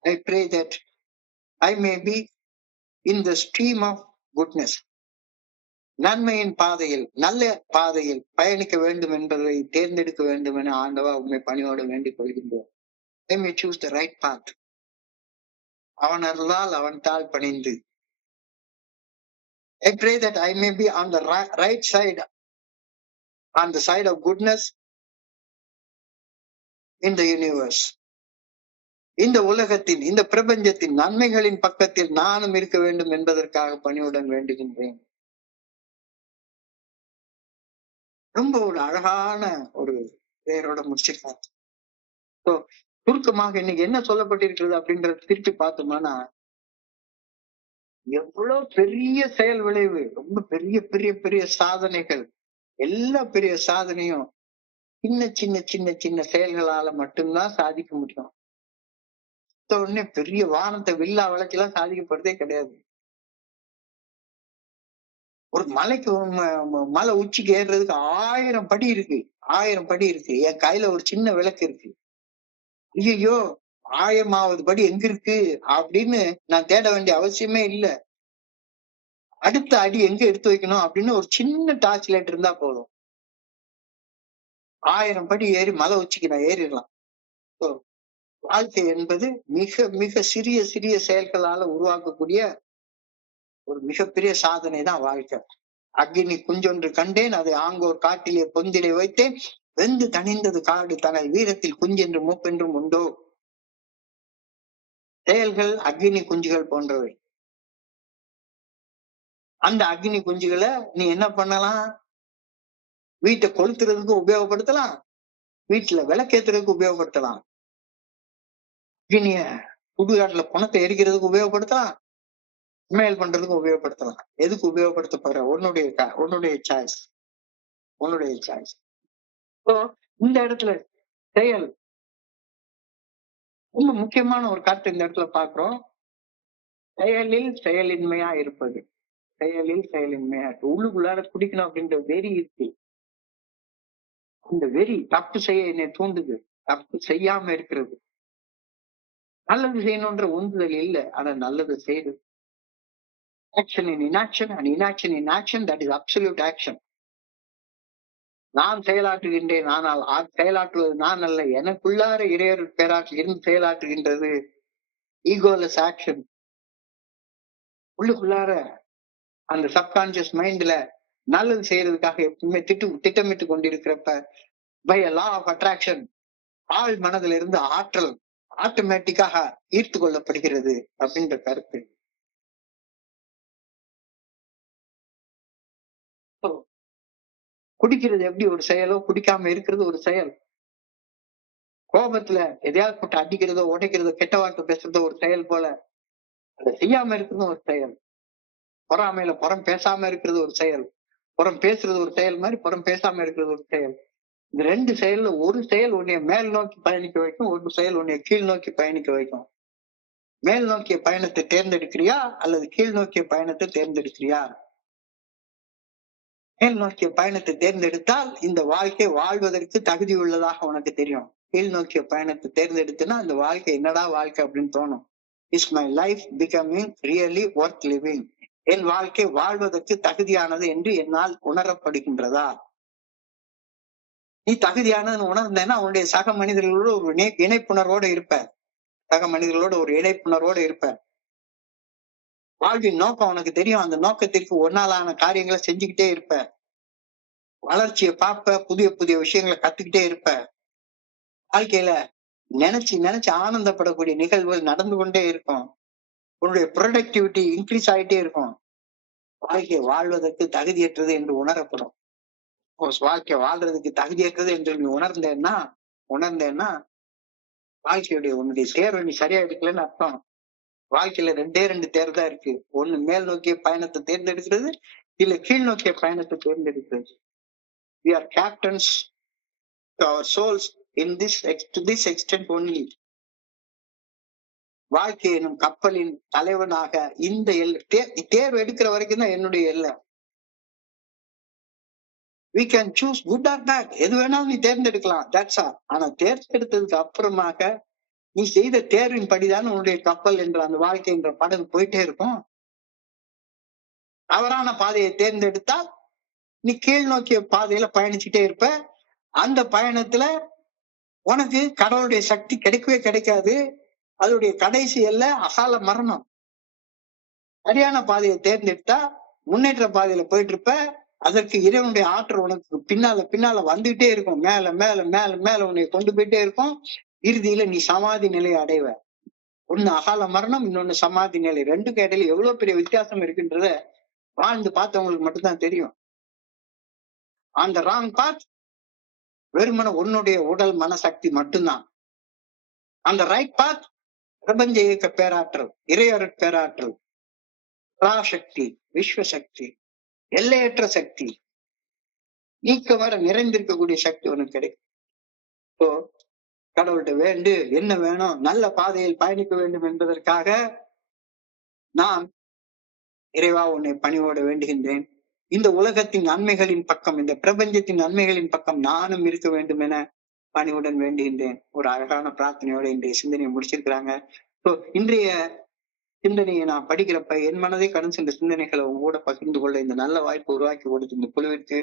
I pray that I may be in the stream of goodness. நன்மையின் பாதையில், நல்ல பாதையில் பயணிக்க வேண்டும் என்பதை தேர்ந்தெடுக்க வேண்டும் என ஆண்டவா உண்மை பணியோடு வேண்டிக் கொள்கின்றோம். I may choose the right path. அவன் அருளால் அவன் தாள் பணிந்து. I pray that I may be on the right side, on the side of goodness in the universe. இந்த உலகத்தின், இந்த பிரபஞ்சத்தின் நன்மைகளின் பக்கத்தில் நானும் இருக்க வேண்டும் என்பதற்காக பணியுடன் வேண்டுகின்றேன். ரொம்ப ஒரு அழகான ஒரு பெயரோட முடிச்சிருக்காங்க. சுருக்கமாக இன்னைக்கு என்ன சொல்லப்பட்டிருக்கிறது அப்படின்றத திருப்பி பார்த்தோம்னா, எவ்வளவு பெரிய செயல் விளைவு, ரொம்ப பெரிய பெரிய பெரிய சாதனைகள், எல்லா பெரிய சாதனையும் சின்ன சின்ன சின்ன சின்ன செயல்களால மட்டும்தான் சாதிக்க முடியும். உடனே பெரிய வானத்தை வில்லா வளர்ச்சிலாம் சாதிக்கப்படுறதே கிடையாது. ஒரு மலைக்கு, மலை உச்சிக்கு ஏறுறதுக்கு 1000 படி இருக்கு, 1000 படி இருக்கு. என் கையில ஒரு சின்ன விளக்கு இருக்கு. ஐயோ 1000வது படி எங்க இருக்கு அப்படின்னு நான் தேட வேண்டிய அவசியமே இல்லை. அடுத்த அடி எங்க எடுத்து வைக்கணும் அப்படின்னு ஒரு சின்ன டார்ச் லைட் இருந்தா போதும், 1000 படி ஏறி மலை உச்சிக்கு நான் ஏறிடலாம். வாழ்க்கை என்பது மிக மிக சிறிய சிறிய செயல்களால உருவாக்கக்கூடிய ஒரு மிகப்பெரிய சாதனை தான் வாழ்க்கை. அக்னி குஞ்சொன்று கண்டேன், அதை ஆங்கோர் காட்டிலே பொந்திலே வைத்தேன், வெந்து தணிந்தது காடு தனது வீரத்தில் குஞ்சென்று மூப்பென்றும் உண்டோ. செயல்கள் அக்னி குஞ்சுகள் போன்றவை. அந்த அக்னி குஞ்சுகளை நீ என்ன பண்ணலாம்? வீட்டை கொளுத்துறதுக்கு உபயோகப்படுத்தலாம், வீட்டுல விளக்கேத்துறதுக்கு உபயோகப்படுத்தலாம், அக்னிய சுடுகாட்டுல பணத்தை எரிக்கிறதுக்கு உபயோகப்படுத்தலாம், சமையல் பண்றதுக்கு உபயோகப்படுத்தலாம். எதுக்கு உபயோகப்படுத்த போற? உன்னுடைய சாய்ஸ், உன்னுடைய சாய்ஸ். இந்த இடத்துல செயல் ரொம்ப முக்கியமான ஒரு கருத்து இந்த இடத்துல பாக்குறோம். செயலில் செயலின்மையா இருப்பது, செயலில் செயலின்மையா இருக்கு. உள்ளுக்குள்ளார குடிக்கணும் அப்படின்ற வெறி இருக்கு. இந்த வெறி தப்பு செய்ய என்னை தூண்டுது, தப்பு செய்யாம இருக்கிறது. நல்லது செய்யணும்ன்ற உந்துதல் இல்ல, ஆனா நல்லது செய்யுது. Action in inaction and inaction in action, that is absolute action. நான் செயலாற்றுகின்றேன், ஆனால் செயலாற்றுவது நான் அல்ல, எனக்குள்ளார இறையர் பேராற்றல் இருந்து செயலாற்றுகின்றது. Egoless action. உள்ளுக்குள்ளார அந்த சப்கான்சியஸ் மைண்ட்ல நல்லது செய்யறதுக்காக எப்பவுமே திட்டமிட்டு கொண்டிருக்கிறப்ப பை லா ஆஃப் அட்ராக்ஷன் ஆள் மனதில இருந்து ஆற்றல் ஆட்டோமேட்டிக்காக ஈர்த்து கொள்ளப்படுகிறது அப்படின்ற கருத்து. குடிக்கிறது எப்படி ஒரு செயலோ, குடிக்காம இருக்கிறது ஒரு செயல். கோபத்துல எதையாவது போட்டு அடிக்கிறதோ, உடைக்கிறதோ, கெட்ட வார்த்தை பேசுறதோ ஒரு செயல் போல, அதை செய்யாம இருக்கிறதும் ஒரு செயல். பொறாமையில புறம் பேசாம இருக்கிறது ஒரு செயல், புறம் பேசுறது ஒரு செயல் மாதிரி புறம் பேசாம இருக்கிறது ஒரு செயல். இந்த ரெண்டு செயல்ல ஒரு செயல் உன்னைய மேல் நோக்கி பயணிக்க வைக்கும், ஒரு செயல் உன்னைய கீழ் நோக்கி பயணிக்க வைக்கும். மேல் நோக்கிய பயணத்தை தேர்ந்தெடுக்கிறியா அல்லது கீழ் நோக்கிய பயணத்தை தேர்ந்தெடுக்கிறியா? மேல் நோக்கிய பயணத்தை தேர்ந்தெடுத்தால் இந்த வாழ்க்கை வாழ்வதற்கு தகுதி உள்ளதாக உனக்கு தெரியும். கீழ் நோக்கிய பயணத்தை தேர்ந்தெடுத்துனா அந்த வாழ்க்கை என்னடா வாழ்க்கை அப்படின்னு தோணும். Is my life becoming really worth living? என் வாழ்க்கை வாழ்வதற்கு தகுதியானது என்று என்னால் உணரப்படுகின்றதா? நீ தகுதியானதுன்னு உணர்ந்தேன்னா உன்னுடைய சக மனிதர்களோட ஒரு இணைப்புணர்வோடு இருப்ப, சக மனிதர்களோட ஒரு இணைப்புணர்வோடு இருப்ப. வாழ்வின் நோக்கம் உனக்கு தெரியும், அந்த நோக்கத்திற்கு ஒன்னாலான காரியங்களை செஞ்சுக்கிட்டே இருப்ப, வளர்ச்சியை பார்ப்ப, புதிய புதிய விஷயங்களை கத்துக்கிட்டே இருப்ப. வாழ்க்கையில நினைச்சு ஆனந்தப்படக்கூடிய நிகழ்வுகள் நடந்து கொண்டே இருக்கும். உன்னுடைய ப்ரொடக்டிவிட்டி இன்க்ரீஸ் ஆகிட்டே இருக்கும். வாழ்க்கையை வாழ்வதற்கு தகுதியற்றது என்று உணரப்படும். வாழ்க்கை வாழ்றதுக்கு தகுதியற்றது என்று நீ உணர்ந்தேன்னா வாழ்க்கையுடைய உன்னுடைய தேர்வை நீ சரியா எடுக்கலன்னு அர்த்தம். வாழ்க்கையில ரெண்டு தேர்வு தான் இருக்கு. ஒண்ணு மேல் நோக்கிய பயணத்தை தேர்ந்தெடுக்கிறது, இல்ல கீழ் நோக்கிய பயணத்தை தேர்ந்தெடுக்கிறது. We are captains to our souls to this extent only. வாழ்க்கை எனும் கப்பலின் தலைவனாக இந்த தேர்வு எடுக்கிற வரைக்கும் தான் என்னுடைய எல்லை. We can choose good or bad. எது வேணாலும் நீ தேர்ந்தெடுக்கலாம், that's all. ஆனா தேர்ந்தெடுத்ததுக்கு அப்புறமாக நீ செய்த தேர்வின் படிதான் உன்னுடைய கப்பல் என்ற அந்த வாழ்க்கை என்ற படகு போயிட்டே இருக்கும். தவறான பாதையை தேர்ந்தெடுத்தால் நீ கீழ் நோக்கிய பாதையில பயணிச்சுட்டே இருப்ப. அந்த பயணத்துல உனக்கு கடவுளுடைய சக்தி கிடைக்கவே கிடைக்காது. அதோடைய கடைசி எல்லை அகால மரணம். சரியான பாதையை தேர்ந்தெடுத்தா முன்னேற்ற பாதையில போயிட்டு இருப்ப. அதற்கு இறைவனுடைய ஆற்றல் உனக்கு பின்னால வந்துகிட்டே இருக்கும். மேல மேல மேல மேல உன்னை கொண்டு போயிட்டே இருக்கும். இறுதியில நீ சமாதி நிலையை அடைவ. ஒண்ணு அகால மரணம், இன்னொன்னு சமாதி நிலை. ரெண்டுக்கு இடையில எவ்வளவு பெரிய வித்தியாசம் இருக்குன்றத வாழ்ந்து பார்த்தவங்களுக்கு மட்டும்தான் தெரியும். அந்த ராங் பாத் வெறுமன உன்னுடைய உடல் மனசக்தி மட்டும்தான். அந்த ரைட் பாத் பிரபஞ்ச இயக்க பேராற்றல், இறையற் பேராற்றல், பராசக்தி, விஸ்வசக்தி, எல்லையற்ற சக்தி, நீக்க வர நிறைந்திருக்கக்கூடிய சக்தி உனக்கு கிடைக்கும். இப்போ கடவுள்கிட்ட என்ன வேணும்? நல்ல பாதையில் பயணிக்க வேண்டும் என்பதற்காக நான் இறைவா உன்னை பணிவோட வேண்டுகின்றேன். இந்த உலகத்தின் நன்மைகளின் பக்கம், இந்த பிரபஞ்சத்தின் நன்மைகளின் பக்கம் நானும் இருக்க வேண்டும் என பணிவுடன் வேண்டுகின்றேன். ஒரு அழகான பிரார்த்தனையோட இன்றைய சிந்தனையை முடிச்சிருக்கிறாங்க. இன்றைய சிந்தனையை நான் படிக்கிறப்ப என் மனதை கடந்து சென்ற சிந்தனைகளை உங்களோட பகிர்ந்து கொள்ள இந்த நல்ல வாய்ப்பு உருவாக்கி கொடுத்து இந்த குழுவிற்கு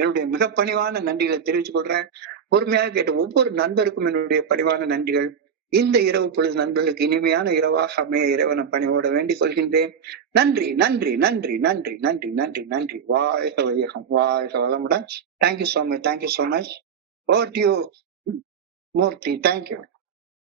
என்னுடைய மிக பணிவான நன்றிகளை தெரிவித்துக் கொள்றேன். பொறுமையாக கேட்ட ஒவ்வொரு நண்பருக்கும் என்னுடைய பணிவான நன்றிகள். இந்த இரவு பொழுது நண்பர்களுக்கு இனிமையான இரவாக அமைய இறைவன பணியோட வேண்டிக் கொள்கின்றேன். நன்றி நன்றி நன்றி நன்றி நன்றி நன்றி நன்றி. வாழ்க வையகம், வாழ்க வளமுடன். Thank you so much, thank you so much. Over to you Murthy. Thank you.